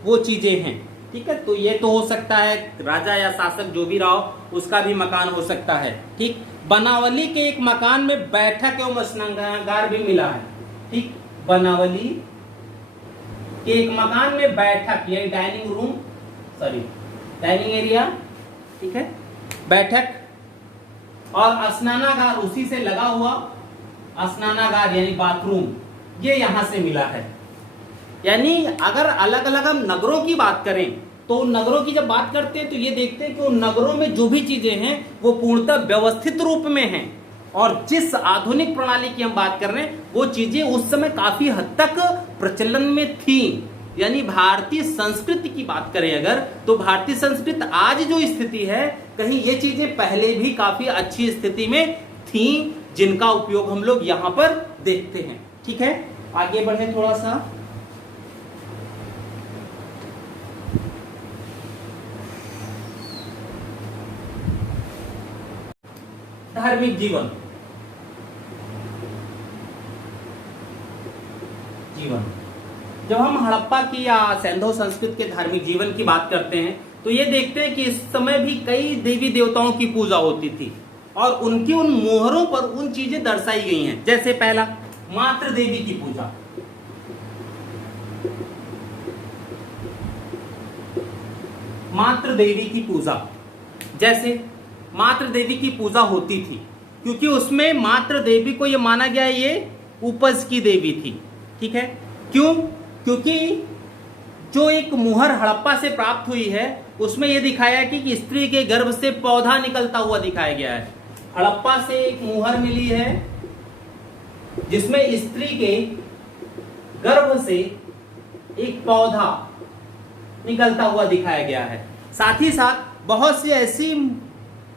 वो चीजें हैं। ठीक है, तो ये तो हो सकता है राजा या शासक जो भी रहा हो उसका भी मकान हो सकता है। ठीक, बनावली के एक मकान में बैठक एवं स्नानागार भी मिला है। ठीक, बनावली के एक मकान में बैठक, यानी dining room, sorry dining area, ठीक है, बैठक और स्नानागार उसी से लगा हुआ, स्नानागार यानी बाथरूम, ये यहां से मिला है। यानी अगर अलग अलग हम नगरों की बात करें तो नगरों की जब बात करते हैं तो ये देखते हैं कि उन नगरों में जो भी चीजें हैं वो पूर्णतः व्यवस्थित रूप में हैं, और जिस आधुनिक प्रणाली की हम बात कर रहे हैं वो चीजें उस समय काफी हद तक प्रचलन में थी। यानी भारतीय संस्कृति की बात करें अगर, तो भारतीय संस्कृति आज जो स्थिति है, कहीं ये चीजें पहले भी काफी अच्छी स्थिति में थी, जिनका उपयोग हम लोग यहां पर देखते हैं। ठीक है, आगे बढ़े थोड़ा सा। धार्मिक जीवन, जीवन। जब हम हड़प्पा की या सैंधव संस्कृति के धार्मिक जीवन की बात करते हैं तो ये देखते हैं कि इस समय भी कई देवी देवताओं की पूजा होती थी और उनकी उन मोहरों पर उन चीजें दर्शाई गई हैं। जैसे पहला, मातृ देवी की पूजा। मातृ देवी की पूजा, जैसे मातृ देवी की पूजा होती थी क्योंकि उसमें मातृ देवी को यह माना गया ये उपज की देवी थी। ठीक है, क्यों? क्योंकि जो एक मुहर हड़प्पा से प्राप्त हुई है उसमें यह दिखाया कि स्त्री के गर्भ से पौधा निकलता हुआ दिखाया गया है। हड़प्पा से एक मुहर मिली है जिसमें स्त्री के गर्भ से एक पौधा निकलता हुआ दिखाया गया है। साथ ही साथ बहुत सी ऐसी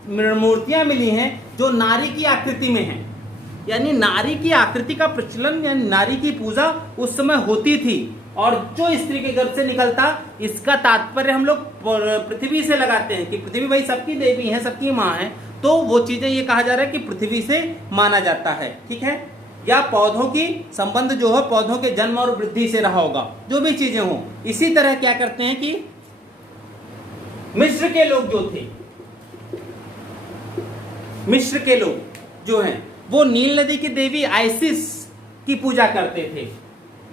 मूर्तियां मिली हैं जो नारी की आकृति में हैं, यानी नारी की आकृति का प्रचलन यानी नारी की पूजा उस समय होती थी। और जो स्त्री के गर्भ से निकलता, इसका तात्पर्य हम लोग पृथ्वी से लगाते हैं कि पृथ्वी भाई सबकी देवी है, सबकी माँ है, तो वो चीजें ये कहा जा रहा है कि पृथ्वी से माना जाता है। ठीक है, या पौधों की संबंध जो है पौधों के जन्म और वृद्धि से रहा होगा, जो भी चीजें हो। इसी तरह क्या करते हैं कि मिस्र के लोग जो थे, मिस्र के लोग जो हैं वो नील नदी की देवी आइसिस की पूजा करते थे।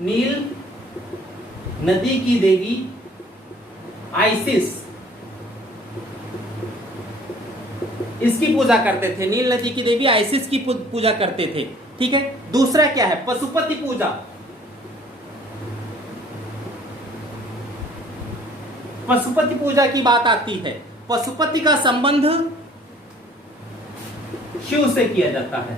नील नदी की देवी आइसिस, इसकी पूजा करते थे। नील नदी की देवी आइसिस की पूजा करते थे। ठीक है, दूसरा क्या है? पशुपति पूजा। पशुपति पूजा की बात आती है। पशुपति का संबंध शिव से किया जाता है,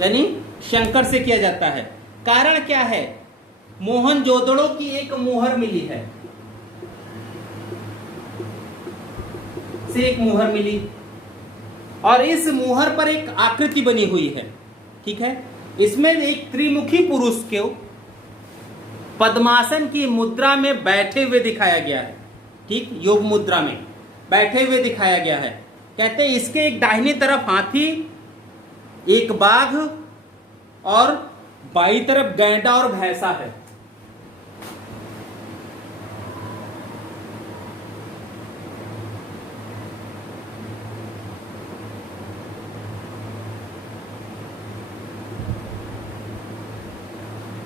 यानी शंकर से किया जाता है। कारण क्या है? मोहनजोदड़ो की एक मुहर मिली है, से एक मुहर मिली और इस मुहर पर एक आकृति बनी हुई है। ठीक है, इसमें एक त्रिमुखी पुरुष को पद्मासन की मुद्रा में बैठे हुए दिखाया गया है। ठीक, योग मुद्रा में बैठे हुए दिखाया गया है। कहते हैं इसके एक दाहिनी तरफ हाथी, एक बाघ और बाईं तरफ गैंडा और भैंसा है।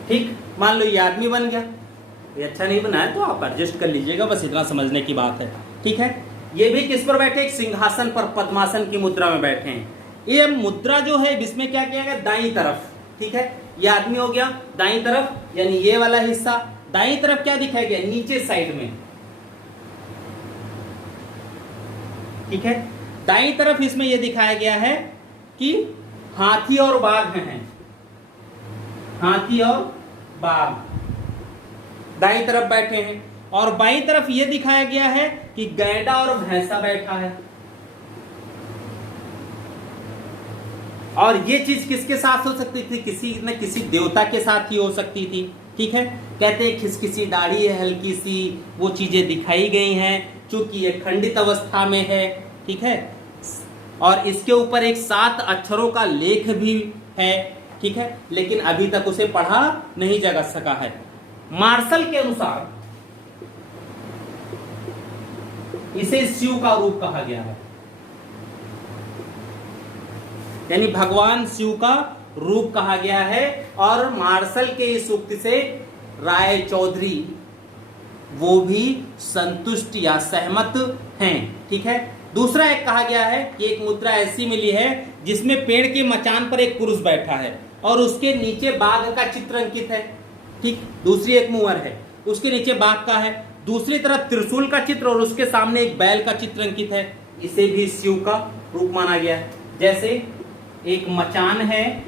ठीक, मान लो ये आदमी बन गया। ये अच्छा नहीं बना है तो आप एडजस्ट कर लीजिएगा, बस इतना समझने की बात है। ठीक है, ये भी किस पर बैठे? एक सिंहासन पर पद्मासन की मुद्रा में बैठे हैं। ये मुद्रा जो है इसमें क्या किया गया? दाईं तरफ। ठीक है, ये आदमी हो गया दाईं तरफ, यानी ये वाला हिस्सा। दाईं तरफ क्या दिखाया गया? नीचे साइड में। ठीक है, दाईं तरफ इसमें यह दिखाया गया है कि हाथी और बाघ हैं। हाथी और बाघ दाईं तरफ बैठे हैं और बाईं तरफ यह दिखाया गया है कि गैंडा और भैंसा बैठा है। और ये चीज किसके साथ हो सकती थी? किसी न किसी देवता के साथ ही हो सकती थी। ठीक है, कहते हैं खिसखिसी दाढ़ी है, हल्की सी, वो चीजें दिखाई गई हैं चूंकि ये खंडित अवस्था में है। ठीक है, और इसके ऊपर एक 7 अक्षरों का लेख भी है। ठीक है, लेकिन अभी तक उसे पढ़ा नहीं जा सका है। मार्शल के अनुसार इसे शिव का रूप कहा गया है, यानी भगवान शिव का रूप कहा गया है। और मार्शल के इस उक्ति से राय चौधरी वो भी संतुष्ट या सहमत हैं। ठीक है, दूसरा एक कहा गया है कि एक मुद्रा ऐसी मिली है जिसमें पेड़ के मचान पर एक पुरुष बैठा है और उसके नीचे बाघ का चित्र अंकित है। ठीक, दूसरी एक मुहर है, उसके नीचे बाघ का है, दूसरी तरफ त्रिशूल का चित्र और उसके सामने एक बैल का चित्र अंकित है। इसे भी शिव का रूप माना गया है। जैसे एक मचान है,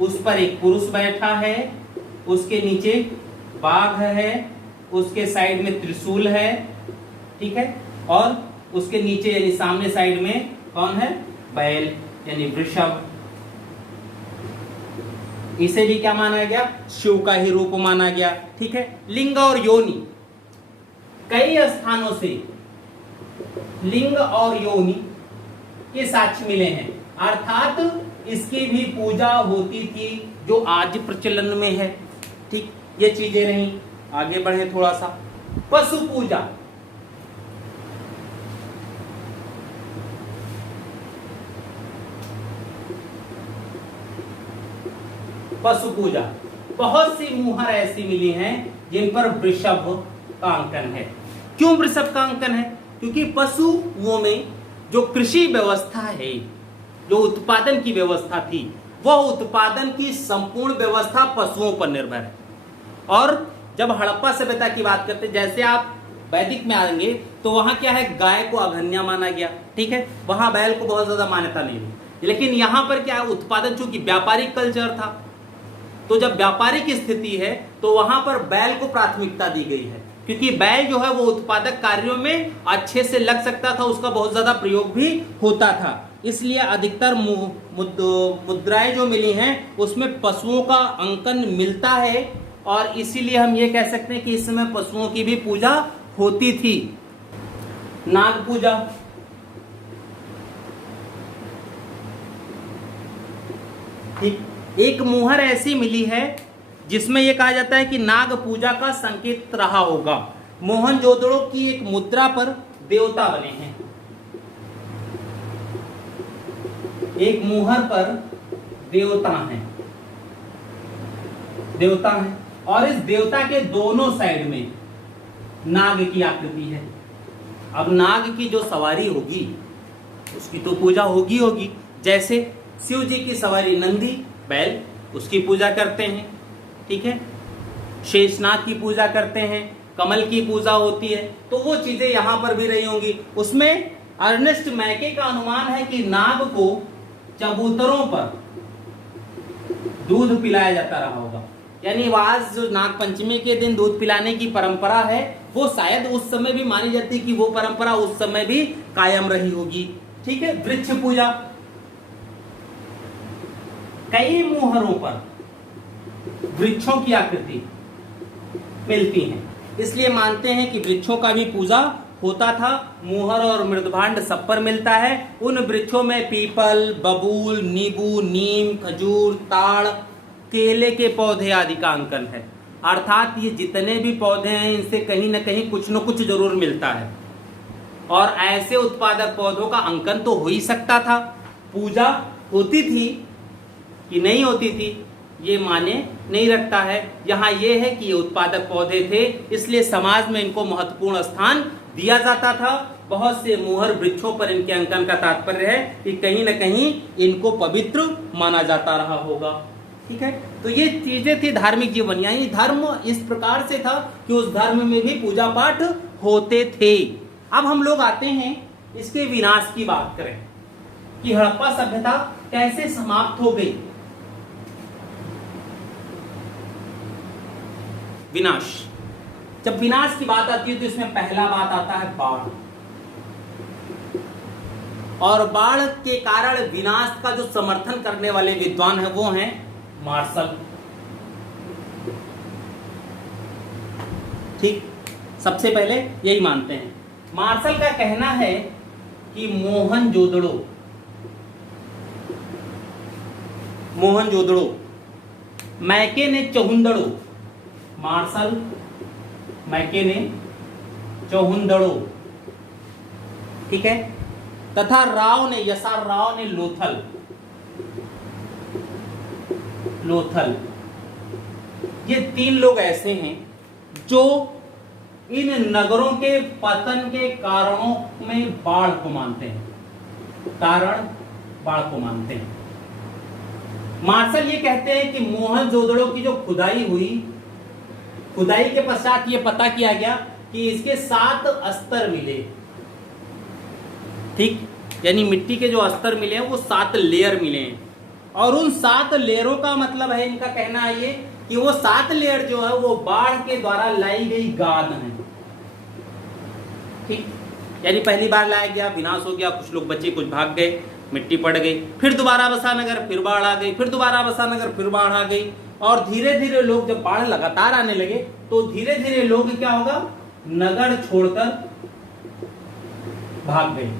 उस पर एक पुरुष बैठा है, उसके नीचे बाघ है, उसके साइड में त्रिशूल है। ठीक है, और उसके नीचे यानी सामने साइड में कौन है? बैल यानी वृषभ। इसे भी क्या माना गया? शिव का ही रूप माना गया। ठीक है, लिंग और योनि, कई स्थानों से लिंग और योनि के साक्ष्य मिले हैं। अर्थात इसकी भी पूजा होती थी जो आज प्रचलन में है। ठीक, ये चीजें रही। आगे बढ़े थोड़ा सा। पशु पूजा, पशु पूजा, बहुत सी मुहर ऐसी मिली हैं जिन पर वृषभ का अंकन है। क्यों वृषभ का अंकन है? क्योंकि पशुओं में जो कृषि व्यवस्था है, जो उत्पादन की व्यवस्था थी, वह उत्पादन की संपूर्ण व्यवस्था पशुओं पर निर्भर है। और जब हड़प्पा सभ्यता की बात करते, जैसे आप वैदिक में आएंगे तो वहां क्या है, गाय को अघन्या माना गया। ठीक है, वहां बैल को बहुत ज्यादा मान्यता नहीं थी। लेकिन यहां पर क्या है, उत्पादन चूंकि व्यापारिक कल्चर था, तो जब व्यापारिक स्थिति है तो वहां पर बैल को प्राथमिकता दी गई है, क्योंकि बैल जो है वो उत्पादक कार्यों में अच्छे से लग सकता था, उसका बहुत ज्यादा प्रयोग भी होता था। इसलिए अधिकतर मुद्राएं जो मिली हैं उसमें पशुओं का अंकन मिलता है, और इसीलिए हम ये कह सकते हैं कि इस समय पशुओं की भी पूजा होती थी। नाग पूजा, ठीक, एक मुहर ऐसी मिली है जिसमें यह कहा जाता है कि नाग पूजा का संकेत रहा होगा। मोहनजोदड़ो की एक मुद्रा पर देवता बने हैं, एक मुहर पर देवता हैं, देवता हैं, और इस देवता के दोनों साइड में नाग की आकृति है। अब नाग की जो सवारी होगी उसकी तो पूजा होगी होगी। जैसे शिव जी की सवारी नंदी बैल, उसकी पूजा करते हैं। ठीक है, शेषनाग की पूजा करते हैं, कमल की पूजा होती है, तो वो चीजें यहां पर भी रही होंगी। उसमें अर्नेस्ट मैके का अनुमान है कि नाग को चबूतरों पर दूध पिलाया जाता रहा होगा। यानी आज जो नाग पंचमी के दिन दूध पिलाने की परंपरा है, वो शायद उस समय भी मानी जाती कि वो परंपरा उस समय भी कायम रही होगी। ठीक है, वृक्ष पूजा, कई मुहरों पर वृक्षों की आकृति मिलती है, इसलिए मानते हैं कि वृक्षों का भी पूजा होता था। मुहर और मृदभांड सब पर मिलता है। उन वृक्षों में पीपल, बबूल, नींबू, नीम, खजूर, ताड़, केले के पौधे आदि का अंकन है। अर्थात ये जितने भी पौधे हैं इनसे कहीं ना कहीं कुछ न कुछ जरूर मिलता है, और ऐसे उत्पादक पौधों का अंकन तो हो ही सकता था। पूजा होती थी कि नहीं होती थी ये माने नहीं रखता है। यहाँ ये है कि ये उत्पादक पौधे थे, इसलिए समाज में इनको महत्वपूर्ण स्थान दिया जाता था। बहुत से मुहर वृक्षों पर इनके अंकन का तात्पर्य है कि कहीं न कहीं इनको पवित्र माना जाता रहा होगा। ठीक है, तो ये चीजें थी धार्मिक जीवन, यानी धर्म इस प्रकार से था कि उस धर्म में भी पूजा पाठ होते थे। अब हम लोग आते हैं इसके विनाश की बात करें कि हड़प्पा सभ्यता कैसे समाप्त हो गई। विनाश, जब विनाश की बात आती है तो इसमें पहला बात आता है बाढ़, और बाढ़ के कारण विनाश का जो समर्थन करने वाले विद्वान हैं वो हैं मार्शल। ठीक, सबसे पहले यही मानते हैं। मार्शल का कहना है कि मोहनजोदड़ो, मैके ने चौहुंदड़ो, मार्शल मैके ने चौहुंदड़ो, ठीक है, तथा यसार राव ने लोथल, ये तीन लोग ऐसे हैं जो इन नगरों के पतन के कारणों में बाढ़ को मानते हैं, कारण बाढ़ को मानते हैं। मार्शल ये कहते हैं कि मोहनजोदड़ो की जो खुदाई हुई, खुदाई के पश्चात ये पता किया गया कि इसके 7 स्तर मिले। ठीक, यानी मिट्टी के जो स्तर मिले हैं वो 7 लेयर मिले हैं, और उन 7 लेयरों का मतलब है, इनका कहना है ये कि वो 7 लेयर जो है वो बाढ़ के द्वारा लाई गई गाद है। ठीक, यानी पहली बार लाया गया, विनाश हो गया, कुछ लोग बचे, कुछ भाग गए, मिट्टी पड़ गई, फिर दोबारा बसा नगर, फिर बाढ़ आ गई, फिर दोबारा बसा नगर, फिर बाढ़ आ गई, और धीरे धीरे लोग जब बाढ़ लगातार आने लगे तो धीरे धीरे लोग क्या होगा, नगर छोड़कर भाग गए।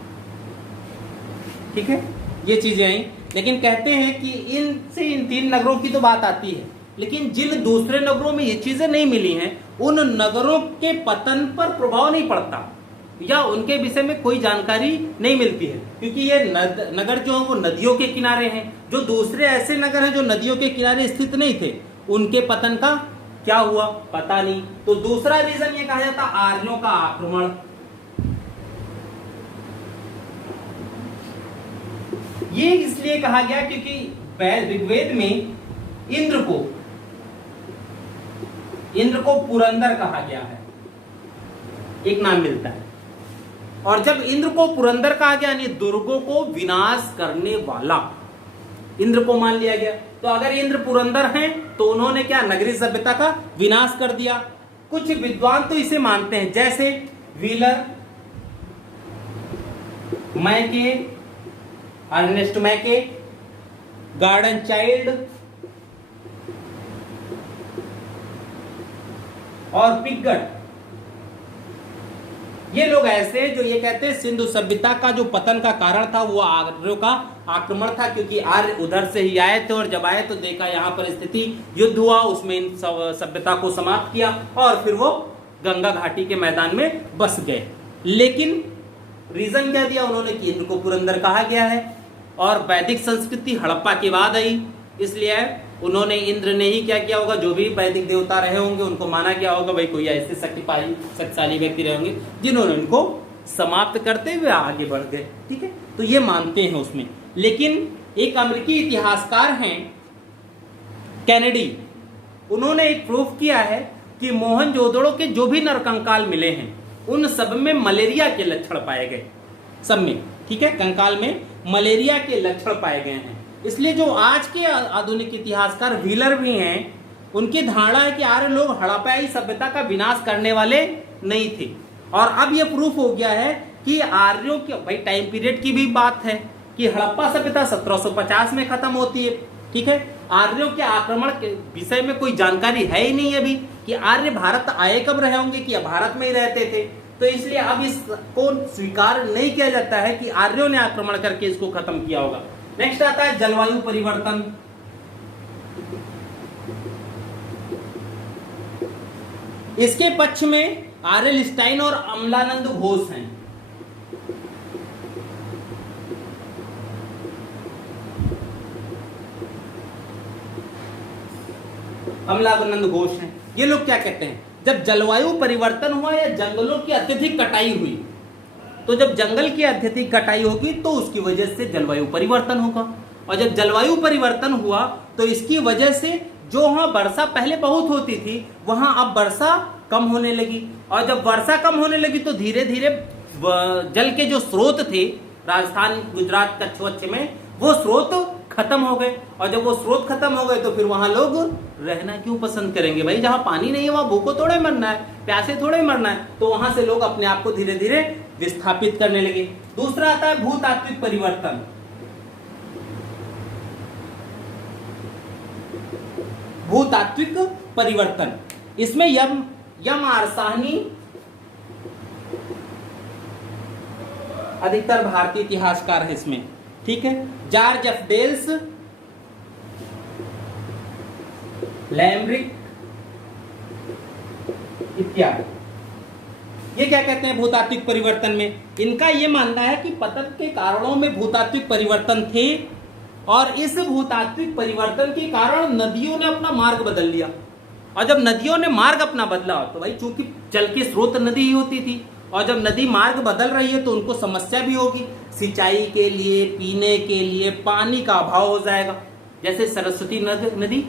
ठीक है, ये चीजें आई। लेकिन कहते हैं कि इनसे इन 3 नगरों की तो बात आती है, लेकिन जिन दूसरे नगरों में ये चीजें नहीं मिली हैं उन नगरों के पतन पर प्रभाव नहीं पड़ता या उनके विषय में कोई जानकारी नहीं मिलती है, क्योंकि ये नगर जो है वो नदियों के किनारे हैं। जो दूसरे ऐसे नगर हैं जो नदियों के किनारे स्थित नहीं थे, उनके पतन का क्या हुआ पता नहीं। तो दूसरा रीजन ये कहा जाता आर्यों का आक्रमण। ये इसलिए कहा गया क्योंकि ऋग्वेद में इंद्र को पुरंदर कहा गया है, एक नाम मिलता है। और जब इंद्र को पुरंदर कहा गया यानी दुर्गों को विनाश करने वाला इंद्र को मान लिया गया। तो अगर इंद्र पुरंदर हैं तो उन्होंने क्या नगरी सभ्यता का विनाश कर दिया। कुछ विद्वान तो इसे मानते हैं, जैसे व्हीलर, मैके, अर्नेस्ट मैके, गार्डन चाइल्ड और पिगट। ये लोग ऐसे जो ये कहते हैं सिंधु सभ्यता का जो पतन का कारण था वो आर्यों का आक्रमण था, क्योंकि आर्य उधर से ही आए थे और जब आए तो देखा यहाँ पर स्थिति, युद्ध हुआ, उसमें इन सभ्यता को समाप्त किया और फिर वो गंगा घाटी के मैदान में बस गए। लेकिन रीजन क्या दिया उन्होंने कि इंद्र को पुरंदर कहा गया है और वैदिक संस्कृति हड़प्पा के बाद आई, इसलिए उन्होंने इंद्र ने ही क्या किया होगा, जो भी वैदिक देवता रहे होंगे उनको माना गया होगा भाई कोई ऐसे शक्तिशाली व्यक्ति रहे होंगे जिन्होंने उनको समाप्त करते हुए आगे बढ़ गए। ठीक है, तो ये मानते हैं उसमें। लेकिन एक अमेरिकी इतिहासकार हैं कैनेडी, उन्होंने एक प्रूफ किया है कि मोहनजोदड़ो के जो भी नरकंकाल मिले हैं उन सब में मलेरिया के लक्षण पाए गए, सब में। ठीक है, कंकाल में मलेरिया के लक्षण पाए गए हैं। इसलिए जो आज के आधुनिक इतिहासकार व्हीलर भी हैं उनकी धारणा है कि आर्य लोग हड़प्पाई सभ्यता का विनाश करने वाले नहीं थे। और अब यह प्रूफ हो गया है कि आर्यों के भाई टाइम पीरियड की भी बात है कि हड़प्पा सभ्यता 1750 में खत्म होती है। ठीक है, आर्यों के आक्रमण के विषय में कोई जानकारी है ही नहीं अभी कि आर्य भारत आए कब रहे होंगे, कि भारत में ही रहते थे। तो इसलिए अब इसको स्वीकार नहीं किया जाता है कि आर्यों ने आक्रमण करके इसको खत्म किया होगा। नेक्स्ट आता है जलवायु परिवर्तन। इसके पक्ष में आर.एल. स्टाइन और अमलानंद घोष हैं। अमलानंद घोष हैं। ये लोग क्या कहते हैं, जब जलवायु परिवर्तन हुआ या जंगलों की अत्यधिक कटाई हुई, तो जब जंगल की अत्यधिक कटाई होगी तो उसकी वजह से जलवायु परिवर्तन होगा। और जब जलवायु परिवर्तन हुआ तो इसकी वजह से जो वहां वर्षा पहले बहुत होती थी वहां अब वर्षा कम होने लगी। और जब वर्षा कम होने लगी तो धीरे धीरे जल के जो स्रोत थे राजस्थान, गुजरात, कच्छ में, वो स्रोत खत्म हो गए। और जब वो स्रोत खत्म हो गए तो फिर वहां लोग रहना क्यों पसंद करेंगे भाई, जहां पानी नहीं है वहां भूखों थोड़े मरना है, प्यासे थोड़े मरना है। तो वहां से लोग अपने आप को धीरे धीरे विस्थापित करने लगे। दूसरा आता है भूतात्विक परिवर्तन। भूतात्विक परिवर्तन, इसमें यम आरसाहनी अधिकतर भारतीय इतिहासकार है इसमें। ठीक है, जॉर्ज एफ डेल्स, लैमरिक इत्यादि। ये क्या कहते हैं भूतात्विक परिवर्तन में, इनका ये मानना है कि पतन के कारणों में भूतात्विक परिवर्तन थे और इस भूतात्विक परिवर्तन के कारण नदियों ने अपना मार्ग बदल लिया। और जब नदियों ने मार्ग अपना बदला तो भाई चूंकि जल के स्रोत नदी ही होती थी, और जब नदी मार्ग बदल रही है तो उनको समस्या भी होगी, सिंचाई के लिए, पीने के लिए पानी का अभाव हो जाएगा। जैसे सरस्वती नदी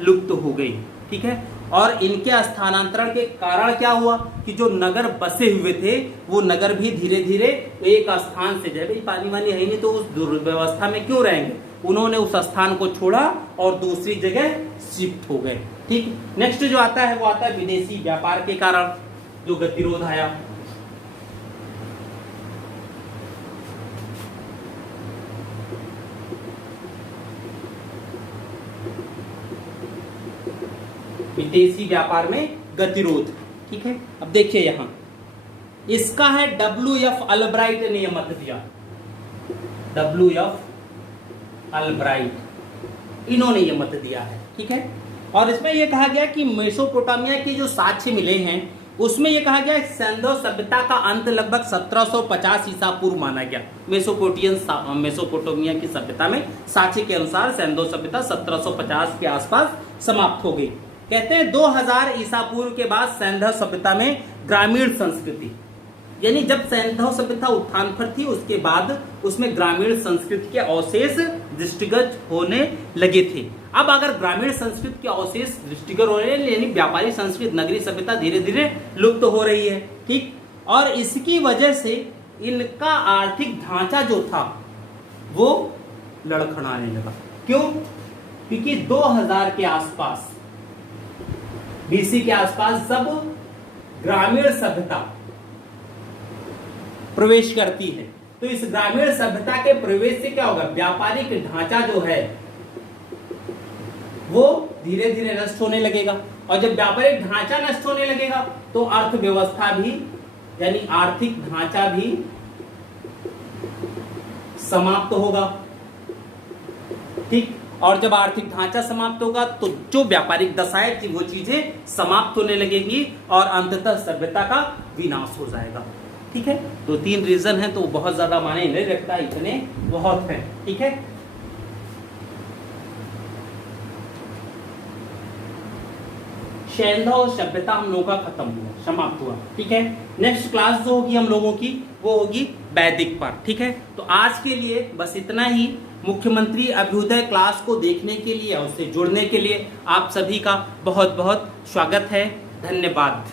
लुप्त हो गई। ठीक है, और इनके स्थानांतरण के कारण क्या हुआ कि जो नगर बसे हुए थे वो नगर भी धीरे धीरे एक स्थान से, जब पानी वानी है नहीं तो उस दुर्व्यवस्था में क्यों रहेंगे, उन्होंने उस स्थान को छोड़ा और दूसरी जगह शिफ्ट हो गए। ठीक, नेक्स्ट जो आता है वो आता है विदेशी व्यापार के कारण जो गतिरोध आया। विदेशी व्यापार में गतिरोध। ठीक है, अब देखिए यहां इसका है WF अल्ब्राइट ने यह मत दिया। WF अल्ब्राइट, इन्होंने ये मत दिया है। ठीक है, और इसमें ये कहा गया कि मेसोपोटामिया के जो साक्ष्य मिले हैं उसमें ये कहा गया सैंधव सभ्यता का अंत लगभग 1750 ईसा पूर्व माना गया। मेसोपोटामिया की सभ्यता में साक्ष्य के अनुसार सैंधव सभ्यता 1750 के आसपास समाप्त हो गई। कहते हैं 2000 ईसा पूर्व के बाद सैंधव सभ्यता में ग्रामीण संस्कृति, यानी जब सैंधव सभ्यता उत्थान पर थी उसके बाद उसमें ग्रामीण संस्कृति के अवशेष दृष्टिगत होने लगे थे। अब अगर ग्रामीण संस्कृति के अवशेष दृष्टिगत हो रहे हैं, यानी व्यापारिक संस्कृति नगरीय सभ्यता धीरे धीरे लुप्त हो रही है। ठीक, और इसकी वजह से इनका आर्थिक ढांचा जो था वो लड़खड़ाने लगा। क्यों? क्योंकि 2000 के आसपास, बीसी के आसपास जब ग्रामीण सभ्यता प्रवेश करती है तो इस ग्रामीण सभ्यता के प्रवेश से क्या होगा, व्यापारिक ढांचा जो है वो धीरे धीरे नष्ट होने लगेगा, और जब व्यापारिक ढांचा नष्ट होने लगेगा तो अर्थव्यवस्था भी, यानी आर्थिक ढांचा भी समाप्त होगा। ठीक, और जब आर्थिक ढांचा समाप्त होगा तो जो व्यापारिक दशाएं थी वो चीजें समाप्त होने लगेगी और अंततः सभ्यता का विनाश हो जाएगा। ठीक है, तो 3 रीजन है, तो बहुत ज्यादा माने नहीं रखता, इतने बहुत है। ठीक है, सैंधव सभ्यता हम लोगों का खत्म हुआ, समाप्त हुआ। ठीक है, नेक्स्ट क्लास जो होगी हम लोगों की वो होगी वैदिक पर। ठीक है, तो आज के लिए बस इतना ही। मुख्यमंत्री अभ्युदय क्लास को देखने के लिए और उससे जुड़ने के लिए आप सभी का बहुत बहुत स्वागत है। धन्यवाद।